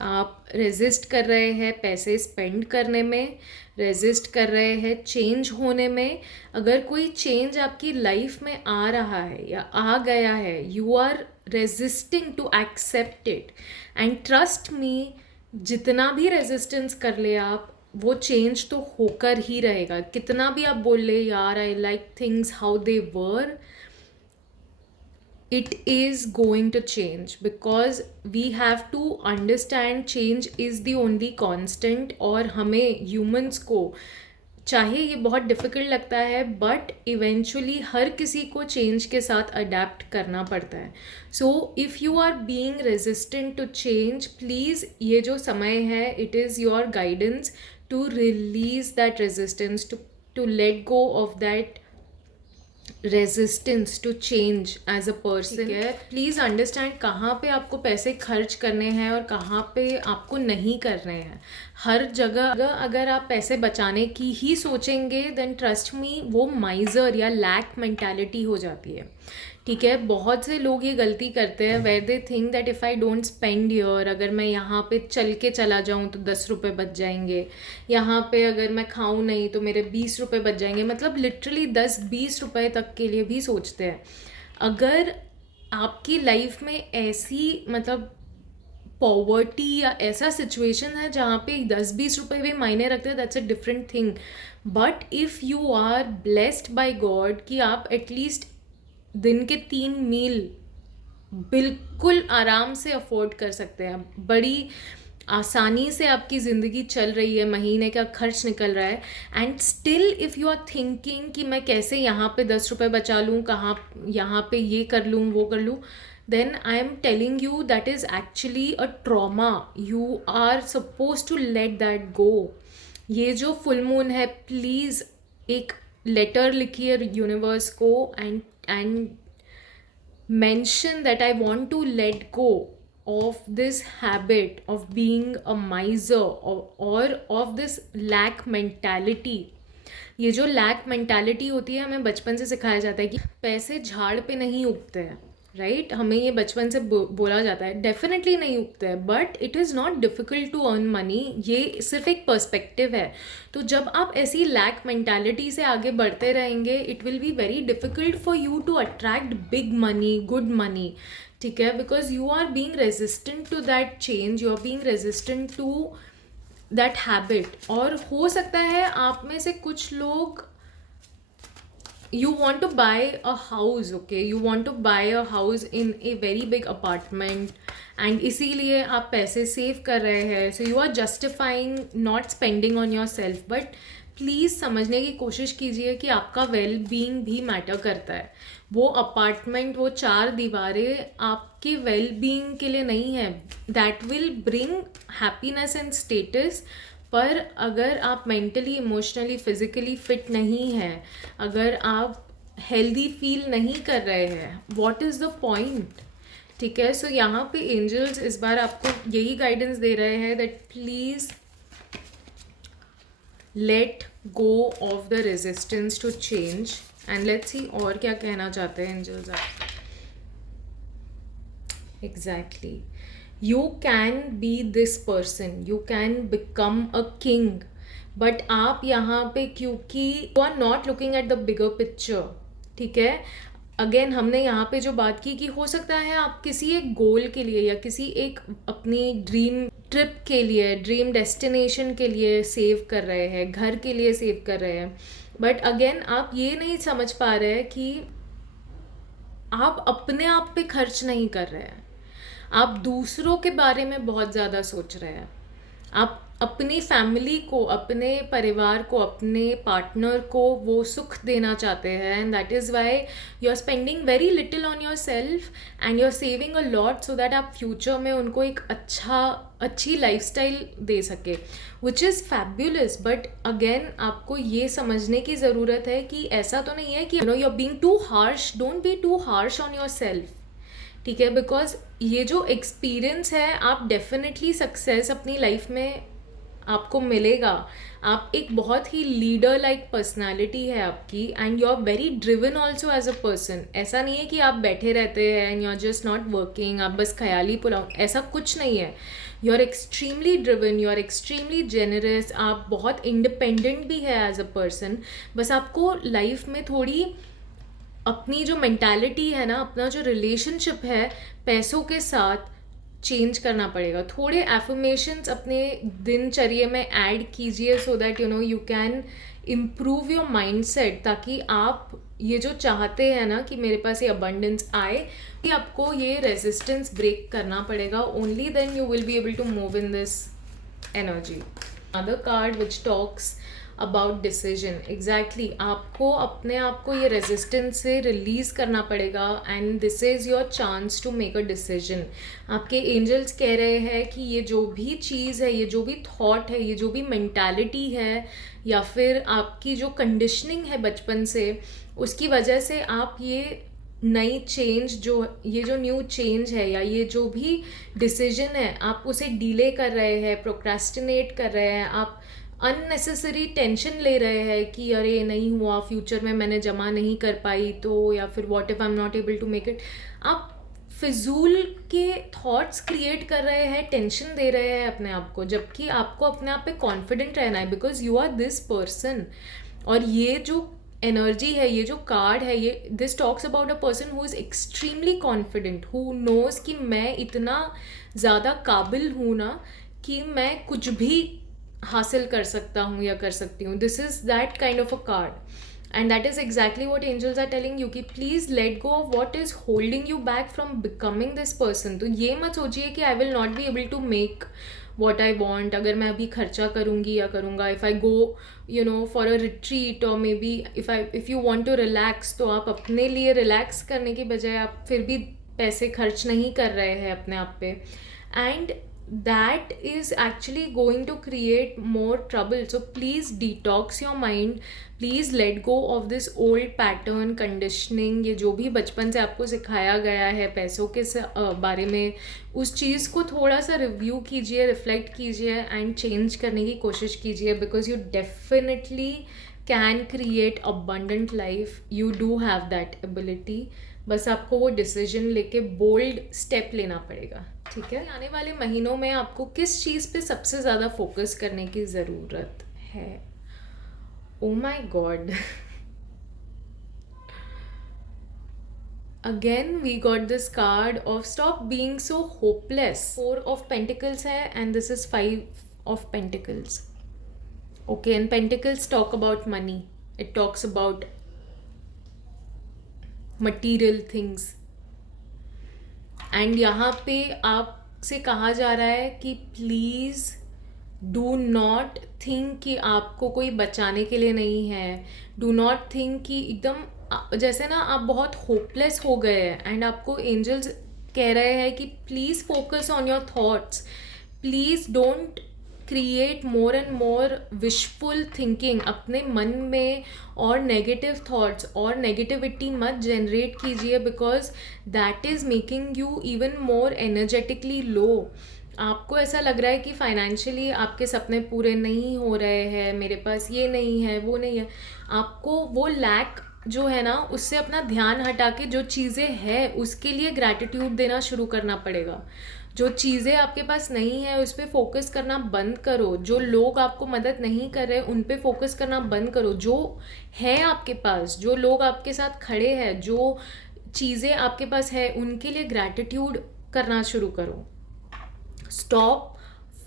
आप रेजिस्ट कर रहे हैं पैसे स्पेंड करने में, रेजिस्ट कर रहे हैं चेंज होने में. अगर कोई चेंज आपकी लाइफ में आ रहा है या आ गया है, you are resisting to accept it, and trust me, जितना भी रेजिस्टेंस कर ले आप, वो चेंज तो होकर ही रहेगा. कितना भी आप बोल ले, यार I like things how they were, it is going to change, because we have to understand change is the only constant. और हमें humans को, चाहे ये बहुत डिफ़िकल्ट लगता है, बट इवेंचुअली हर किसी को चेंज के साथ अडेप्ट करना पड़ता है. So if you are being resistant to change, please ये जो समय है, it is your guidance to release that resistance, to let go of that resistance to change as a person. Please understand कहाँ पे आपको पैसे खर्च करने हैं और कहाँ पे आपको नहीं करने हैं. हर जगह अगर आप पैसे बचाने की ही सोचेंगे, देन ट्रस्ट मी, वो माइजर या लैक मेंटालिटी हो जाती है. ठीक है. बहुत से लोग ये गलती करते हैं, where they think that if I don't spend here, अगर मैं यहाँ पे चल के चला जाऊँ तो 10 रुपये बच जाएंगे, यहाँ पे अगर मैं खाऊँ नहीं तो मेरे 20 रुपये बच जाएंगे. मतलब लिटरली 10-20 रुपये तक के लिए भी सोचते हैं. अगर आपकी लाइफ में ऐसी मतलब पॉवर्टी या ऐसा सिचुएशन है जहाँ पे 10-20 रुपये भी मायने रखते हैं, that's a different thing. But if you are blessed by God कि आप एटलीस्ट दिन के 3 मील बिल्कुल आराम से अफोर्ड कर सकते हैं, बड़ी आसानी से आपकी ज़िंदगी चल रही है, महीने का खर्च निकल रहा है, and still if you are thinking कि मैं कैसे यहाँ पे 10 रुपये बचा लूँ, कहाँ यहाँ पे ये कर लूँ, वो कर लूँ, then I am telling you that is actually a trauma. You are supposed to let that go. ये जो फुल मून है, प्लीज़ एक लेटर लिखिए यूनिवर्स को and mention that I want to let go of this habit of being a miser or of this lack mentality. ये जो lack mentality होती है, हमें बचपन से सिखाया जाता है कि पैसे झाड़ पे नहीं उगते हैं. राइट हमें ये बचपन से बोला जाता है, डेफिनेटली नहीं उगते हैं, but it is not difficult to earn money, ये सिर्फ एक पर्सपेक्टिव है। तो जब आप ऐसी लैक मेंटालिटी से आगे बढ़ते रहेंगे, it will be very difficult for you to attract big money, good money, ठीक है, because you are being resistant to that change, you are being resistant to that habit. और हो सकता है आप में से कुछ लोग, you want to buy a house, okay, you want to buy a house in a very big apartment and इसीलिए आप पैसे सेव कर रहे हैं, so you are justifying not spending on yourself, but please समझने की कोशिश कीजिए कि आपका वेल बीइंग भी मैटर करता है। वो अपार्टमेंट, वो 4 दीवारें आपके वेल बीइंग के लिए नहीं है, that will bring happiness and status, पर अगर आप मेंटली, इमोशनली, फिजिकली फिट नहीं हैं, अगर आप हेल्दी फील नहीं कर रहे हैं, व्हाट इज़ द पॉइंट, ठीक है। सो यहाँ पे एंजल्स इस बार आपको यही गाइडेंस दे रहे हैं that please let go of the resistance to change, and let's see और क्या कहना चाहते हैं एंजल्स आप। Exactly, you can be this person, you can become a king, but आप यहाँ पे क्योंकि you are not looking at the bigger picture, ठीक है। अगेन हमने यहाँ पे जो बात की कि हो सकता है आप किसी एक गोल के लिए या किसी एक अपनी ड्रीम ट्रिप के लिए, ड्रीम डेस्टिनेशन के लिए सेव कर रहे हैं, घर के लिए सेव कर रहे हैं, बट अगेन आप ये नहीं समझ पा रहे हैं कि आप अपने आप पे खर्च नहीं कर रहे हैं, आप दूसरों के बारे में बहुत ज़्यादा सोच रहे हैं, आप अपनी फैमिली को, अपने परिवार को, अपने पार्टनर को वो सुख देना चाहते हैं, and that is why you are spending very little on yourself and you are saving a lot so that आप फ्यूचर में उनको एक अच्छी लाइफस्टाइल दे सके, which is fabulous. But again आपको ये समझने की ज़रूरत है कि ऐसा तो नहीं है कि you are being too harsh, don't be too harsh on yourself, ठीक है, बिकॉज ये जो एक्सपीरियंस है, आप डेफिनेटली सक्सेस अपनी लाइफ में आपको मिलेगा। आप एक बहुत ही लीडर लाइक पर्सनालिटी है आपकी, and you are very driven also as a person. ऐसा नहीं है कि आप बैठे रहते हैं and you are just not working, आप बस ख्याली पुलाव, ऐसा कुछ नहीं है। You are extremely driven, you are extremely generous, आप बहुत इंडिपेंडेंट भी है एज अ पर्सन। बस आपको लाइफ में थोड़ी अपनी जो मेंटालिटी है ना, अपना जो रिलेशनशिप है पैसों के साथ चेंज करना पड़ेगा। थोड़े एफर्मेशंस अपने दिनचर्या में ऐड कीजिए सो that you can improve your mindset, ताकि आप ये जो चाहते हैं ना कि मेरे पास ये अबंडेंस आए, कि आपको ये रेजिस्टेंस ब्रेक करना पड़ेगा। Only then you will be able to move in this energy. Other card which talks about decision, exactly आपको अपने आप को ये रेजिस्टेंस से रिलीज़ करना पड़ेगा, and this is your chance to make a decision. आपके एंजल्स कह रहे हैं कि ये जो भी चीज़ है, ये जो भी थॉट है, ये जो भी मेंटालिटी है, या फिर आपकी जो कंडीशनिंग है बचपन से, उसकी वजह से आप ये नई चेंज, ये जो न्यू चेंज है या ये जो भी डिसीजन है, आप उसे डिले कर रहे हैं, प्रोक्रेस्टिनेट कर रहे हैं, आप अननेसेसरी टेंशन ले रहे हैं कि अरे नहीं हुआ, फ्यूचर में मैंने जमा नहीं कर पाई तो, या फिर what if I am not able to make it. आप फिजूल के थॉट्स क्रिएट कर रहे हैं, टेंशन दे रहे हैं अपने आप को, जबकि आपको अपने आप पे कॉन्फिडेंट रहना है, because you are this person. और ये जो एनर्जी है, ये जो कार्ड है, ये this talks about a person who is extremely confident, who knows कि मैं इतना ज़्यादा काबिल हूँ ना कि मैं कुछ भी हासिल कर सकता हूँ या कर सकती हूँ। This is that kind of a card, and that is exactly what angels are telling you कि please let go of what is holding you back from becoming this person. तो ये मत सोचिए कि I will not be able to make what I want, अगर मैं अभी खर्चा करूँगी या करूँगा, if I go for a retreat, और maybe if you want to relax, तो आप अपने लिए रिलैक्स करने की बजाय आप फिर भी पैसे खर्च नहीं कर रहे हैं अपने आप पे, and that is actually going to create more trouble. So please detox your mind, please let go of this old pattern conditioning, ये जो भी बचपन से आपको सिखाया गया है पैसों के बारे में, उस चीज़ को थोड़ा सा रिव्यू कीजिए, रिफ्लेक्ट कीजिए एंड चेंज करने की कोशिश कीजिए, because you definitely can create abundant life. You do have that ability. बस आपको वो डिसीजन लेके बोल्ड स्टेप लेना पड़ेगा, ठीक है। आने वाले महीनों में आपको किस चीज़ पे सबसे ज़्यादा फोकस करने की ज़रूरत है? Oh my God, again we got this card of stop being so hopeless. 4 of Pentacles है and this is 5 of Pentacles. Okay, and Pentacles talk about money. It talks about material things. And यहाँ पे आपसे कहा जा रहा है कि please do not think कि आपको कोई बचाने के लिए नहीं है. डू नॉट थिंक कि एकदम जैसे ना आप बहुत होपलेस हो गए हैं एंड आपको एंजल्स कह रहे हैं कि please focus on your thoughts. Please don't create more and more wishful thinking अपने मन में, और नेगेटिव थॉट्स और नेगेटिविटी मत जनरेट कीजिए, because that is making you even more energetically low. आपको ऐसा लग रहा है कि फाइनेंशियली आपके सपने पूरे नहीं हो रहे हैं, मेरे पास ये नहीं है, वो नहीं है. आपको वो लैक जो है ना, उससे अपना ध्यान हटा के जो चीज़ें हैं उसके लिए ग्रैटिट्यूड देना शुरू करना पड़ेगा. जो चीज़ें आपके पास नहीं है उस पर फोकस करना बंद करो. जो लोग आपको मदद नहीं कर रहे उन पे फोकस करना बंद करो. जो है आपके पास, जो लोग आपके साथ खड़े हैं, जो चीज़ें आपके पास है, उनके लिए ग्रैटिट्यूड करना शुरू करो. Stop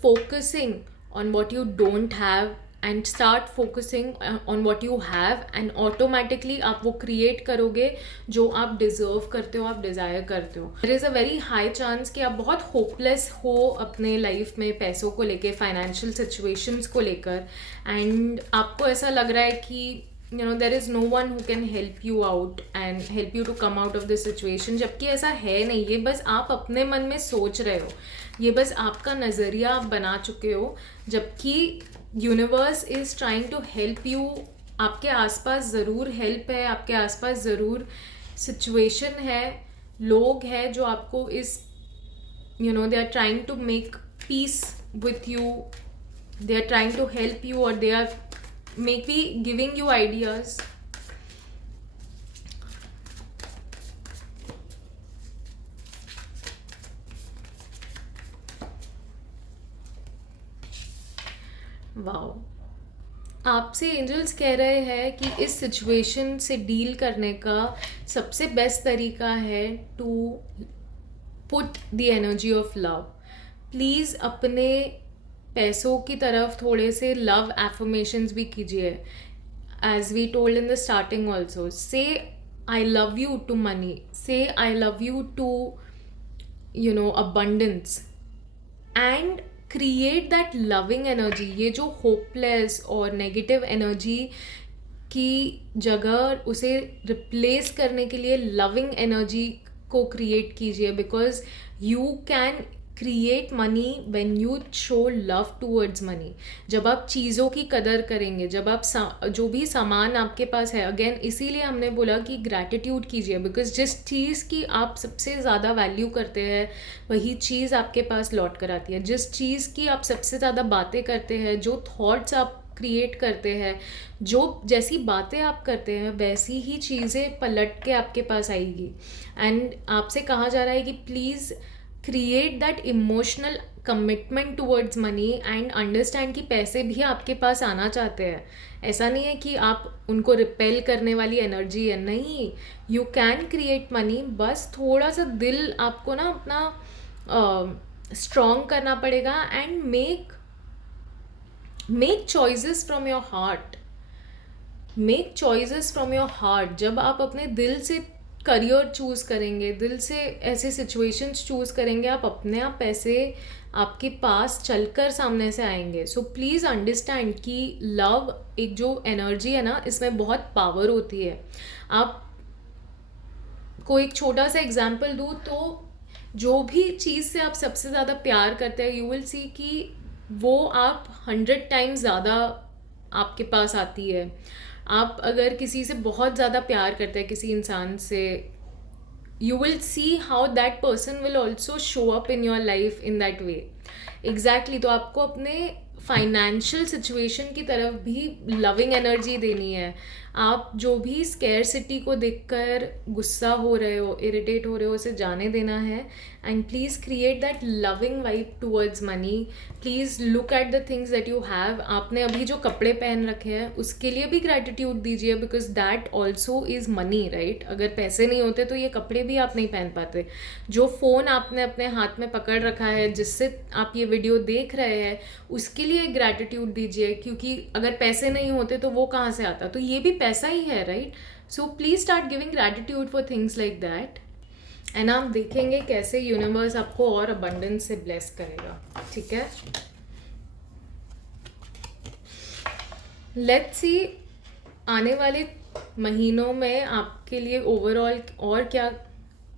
focusing on what you don't have and start focusing on what you have, and automatically आप वो create करोगे जो आप deserve करते हो, आप desire करते हो. There is a very high chance कि आप बहुत hopeless हो अपने life में पैसों को लेके, financial situations को लेकर, and आपको ऐसा लग रहा है कि there is no one who can help you out and help you to come out of this situation. जबकि ऐसा है नहीं. ये बस आप अपने मन में सोच रहे हो, ये बस आपका नज़रिया आप बना चुके हो, जबकि universe is trying to help you. आपके आसपास ज़रूर हेल्प है, आपके आसपास ज़रूर सिचुएशन है, लोग हैं जो आपको इस they are trying to make peace with you, they are trying to help you, और they are maybe giving you ideas. Wow, आपसे एंजल्स कह रहे हैं कि इस सिचुएशन से डील करने का सबसे बेस्ट तरीका है to put the energy of love. Please अपने पैसों की तरफ थोड़े से लव एफर्मेशंस भी कीजिए. As we told in the starting also, say I love you to money, say I love you to abundance, and create that loving energy. ये जो होपलेस और नेगेटिव एनर्जी की जगह उसे रिप्लेस करने के लिए लविंग एनर्जी को क्रिएट कीजिए, because you can create money when you show love towards money. जब आप चीज़ों की कदर करेंगे, जब आप जो भी सामान आपके पास है, अगेन इसीलिए हमने बोला कि ग्रैटिट्यूड कीजिए, बिकॉज जिस चीज़ की आप सबसे ज़्यादा वैल्यू करते हैं वही चीज़ आपके पास लौट कर आती है. जिस चीज़ की आप सबसे ज़्यादा बातें करते हैं, जो थॉट्स आप क्रिएट करते हैं, जो जैसी बातें आप करते हैं वैसी ही चीज़ें पलट के आपके पास आएगी. एंड आपसे कहा जा रहा है कि please create that emotional commitment towards money and understand कि पैसे भी आपके पास आना चाहते हैं. ऐसा नहीं है कि आप उनको रिपेल करने वाली एनर्जी है, नहीं. यू कैन क्रिएट मनी, बस थोड़ा सा दिल आपको ना अपना स्ट्रॉन्ग करना पड़ेगा. And make choices from your heart. Make choices from your heart. जब आप अपने दिल से करियर चूज़ करेंगे, दिल से ऐसे सिचुएशंस चूज़ करेंगे, आप अपने आप पैसे आपके पास चलकर सामने से आएंगे. सो प्लीज़ अंडरस्टैंड कि लव एक जो एनर्जी है ना, इसमें बहुत पावर होती है. आप को एक छोटा सा एग्जांपल दूँ तो जो भी चीज़ से आप सबसे ज़्यादा प्यार करते हैं, यू विल सी कि वो आप 100 टाइम्स ज़्यादा आपके पास आती है. आप अगर किसी से बहुत ज़्यादा प्यार करते हैं, किसी इंसान से, you will see how that person will also show up in your life in that way. Exactly. तो आपको अपने फाइनेंशियल सिचुएशन की तरफ भी लविंग एनर्जी देनी है। आप जो भी स्कैरसिटी को देखकर गुस्सा हो रहे हो, इरिटेट हो रहे हो, उसे जाने देना है and please create that loving vibe towards money. Please look at the things that you have. आपने अभी जो कपड़े पहन रखे हैं उसके लिए भी ग्रैटिट्यूड दीजिए, because that also is money, right. अगर पैसे नहीं होते तो ये कपड़े भी आप नहीं पहन पाते। जो फ़ोन आपने अपने हाथ में पकड़ रखा है जिससे आप ये वीडियो देख रहे हैं, उसके लिए ग्रैटिट्यूड दीजिए, क्योंकि अगर पैसे नहीं होते तो वो कहाँ से आता, तो ये भी पैसा ही है, right. So please start giving gratitude for things like that and आप देखेंगे कैसे यूनिवर्स आपको और अबंडेंस से ब्लेस करेगा, ठीक है। लेट्स सी आने वाले महीनों में आपके लिए ओवरऑल और क्या,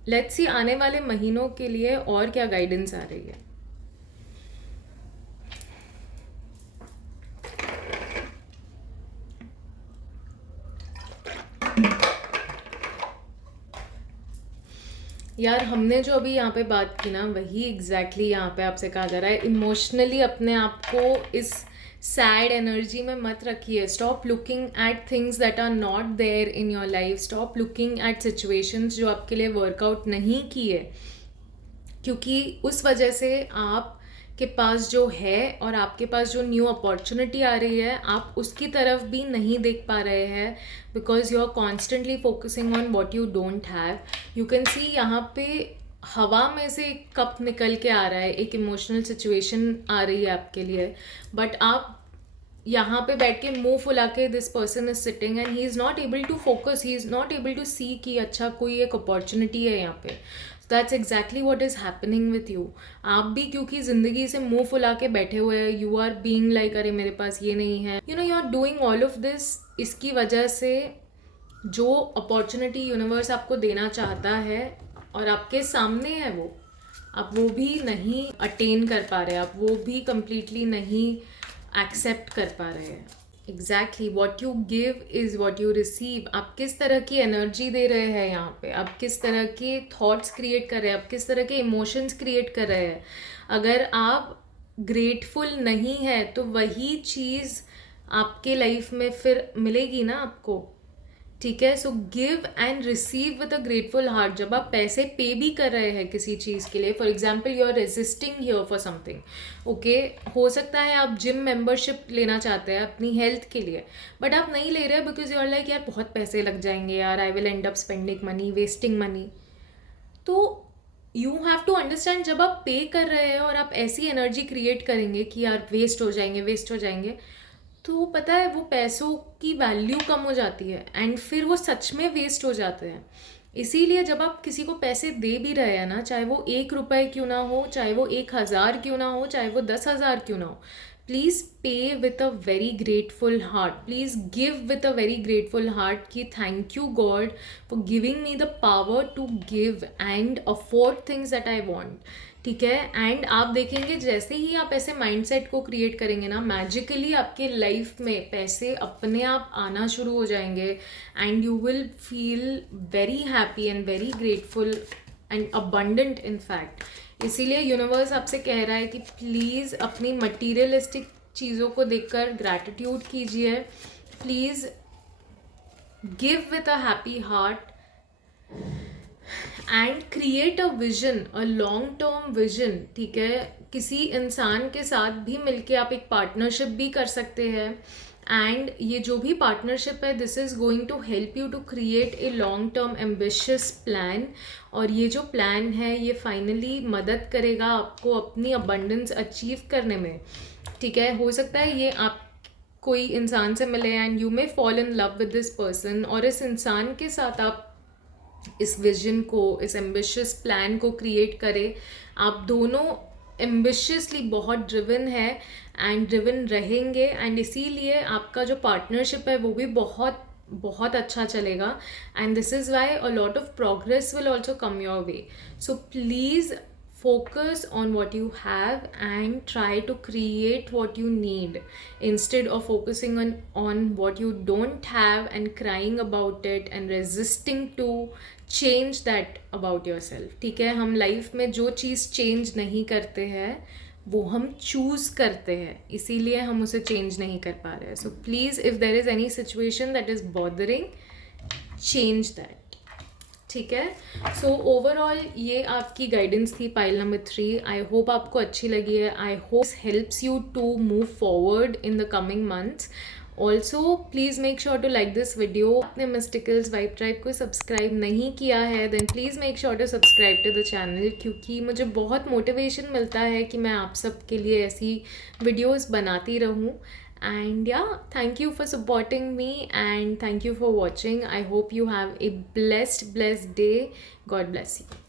लेट्स सी आने वाले महीनों के लिए और क्या गाइडेंस आ रही है। यार हमने जो अभी यहाँ पे बात की ना, वही एग्जैक्टली यहाँ पे आपसे कहा जा रहा है। इमोशनली अपने आप को इस सैड एनर्जी में मत रखिए। Stop looking at things that are not there in your life. Stop looking at situations जो आपके लिए वर्कआउट नहीं किए, क्योंकि उस वजह से आप के पास जो है और आपके पास जो न्यू अपॉर्चुनिटी आ रही है, आप उसकी तरफ भी नहीं देख पा रहे हैं, because you are constantly focusing on what you don't have. You can see यहाँ पे हवा में से एक कप निकल के आ रहा है, एक इमोशनल सिचुएशन आ रही है आपके लिए, बट आप यहाँ पे बैठ के मुंह फुला के this person is sitting and he is not able to focus, he is not able to see कि अच्छा कोई एक अपॉर्चुनिटी है यहाँ पे। That's exactly what is happening with you. आप भी क्योंकि ज़िंदगी से मुंह फुला के बैठे हुए हैं, यू आर बीइंग लाइक अरे मेरे पास ये नहीं है, you know, you are doing all of this. इसकी वजह से जो अपॉर्चुनिटी यूनिवर्स आपको देना चाहता है और आपके सामने है, वो आप वो भी नहीं अटेन कर पा रहे, आप वो भी कंप्लीटली नहीं एक्सेप्ट कर पा रहे हैं। Exactly what you give is what you receive. आप किस तरह की एनर्जी दे रहे हैं यहाँ पे, आप किस तरह के थॉट्स क्रिएट कर रहे हैं, आप किस तरह के इमोशंस क्रिएट कर रहे हैं। अगर आप ग्रेटफुल नहीं है तो वही चीज़ आपके लाइफ में फिर मिलेगी ना आपको, ठीक है। So give and receive with a grateful heart. जब आप पैसे पे भी कर रहे हैं किसी चीज़ के लिए, for example you are resisting here for something, okay, हो सकता है आप जिम मेंबरशिप लेना चाहते हैं अपनी हेल्थ के लिए, बट आप नहीं ले रहे बिकॉज यू आर लाइक यार बहुत पैसे लग जाएंगे यार, I will and up spending money, wasting money. तो यू हैव टू अंडरस्टैंड, जब आप पे कर रहे हैं और आप ऐसी एनर्जी क्रिएट करेंगे कि यार वेस्ट हो जाएंगे, वेस्ट हो जाएंगे, तो पता है वो पैसों की वैल्यू कम हो जाती है एंड फिर वो सच में वेस्ट हो जाते हैं। इसीलिए जब आप किसी को पैसे दे भी रहे हैं ना, चाहे वो 1 रुपये क्यों ना हो, चाहे वो 1,000 क्यों ना हो, चाहे वो 10,000 क्यों ना हो, please pay with a very grateful heart. Please give with a very grateful heart कि thank you God for giving me the power to give and afford things that I want, ठीक है। एंड आप देखेंगे जैसे ही आप ऐसे mindset को create करेंगे ना, मैजिकली आपके लाइफ में पैसे अपने आप आना शुरू हो जाएंगे and you will feel very happy and very grateful and abundant in fact. इसीलिए यूनिवर्स आपसे कह रहा है कि प्लीज़ अपनी मटीरियलिस्टिक चीज़ों को देखकर ग्रैटिट्यूड कीजिए। Please give with a happy heart and create a vision, a long term vision, ठीक है। किसी इंसान के साथ भी मिलके आप एक पार्टनरशिप भी कर सकते हैं एंड ये जो भी पार्टनरशिप है, this is going to help you to create a long term ambitious plan. और ये जो प्लान है ये फाइनली मदद करेगा आपको अपनी अबंडेंस अचीव करने में, ठीक है। हो सकता है ये आप कोई इंसान से मिले and you may fall in love with this person, और इस इंसान के साथ आप इस विजन को, इस एम्बिशियस प्लान को क्रिएट करें। आप दोनों एम्बिशियसली बहुत ड्रिवन है एंड ड्रिवन रहेंगे एंड इसीलिए आपका जो पार्टनरशिप है वो भी बहुत बहुत अच्छा चलेगा and this is why a lot of progress will also come your way. So please focus on what you have and try to create what you need instead of focusing on what you don't have and crying about it and resisting to change that about yourself, ठीक है। हम life में जो चीज़ change नहीं करते हैं वो हम चूज़ करते हैं, इसीलिए हम उसे चेंज नहीं कर पा रहे हैं. So please if there is any situation that is bothering, change that. ठीक है. सो ओवरऑल ये आपकी गाइडेंस थी पाइल नंबर 3. आई होप आपको अच्छी लगी है. I hope helps you to move forward in the coming months. Also please make sure to like this video. आपने मिस्टिकल्स वाइब ट्राइब को सब्सक्राइब नहीं किया है then please make sure to subscribe to the channel, क्योंकि मुझे बहुत motivation मिलता है कि मैं आप सब के लिए ऐसी वीडियोज़ बनाती रहूँ. And yeah, thank you for supporting me and thank you for watching. I hope you have a blessed day. God bless you.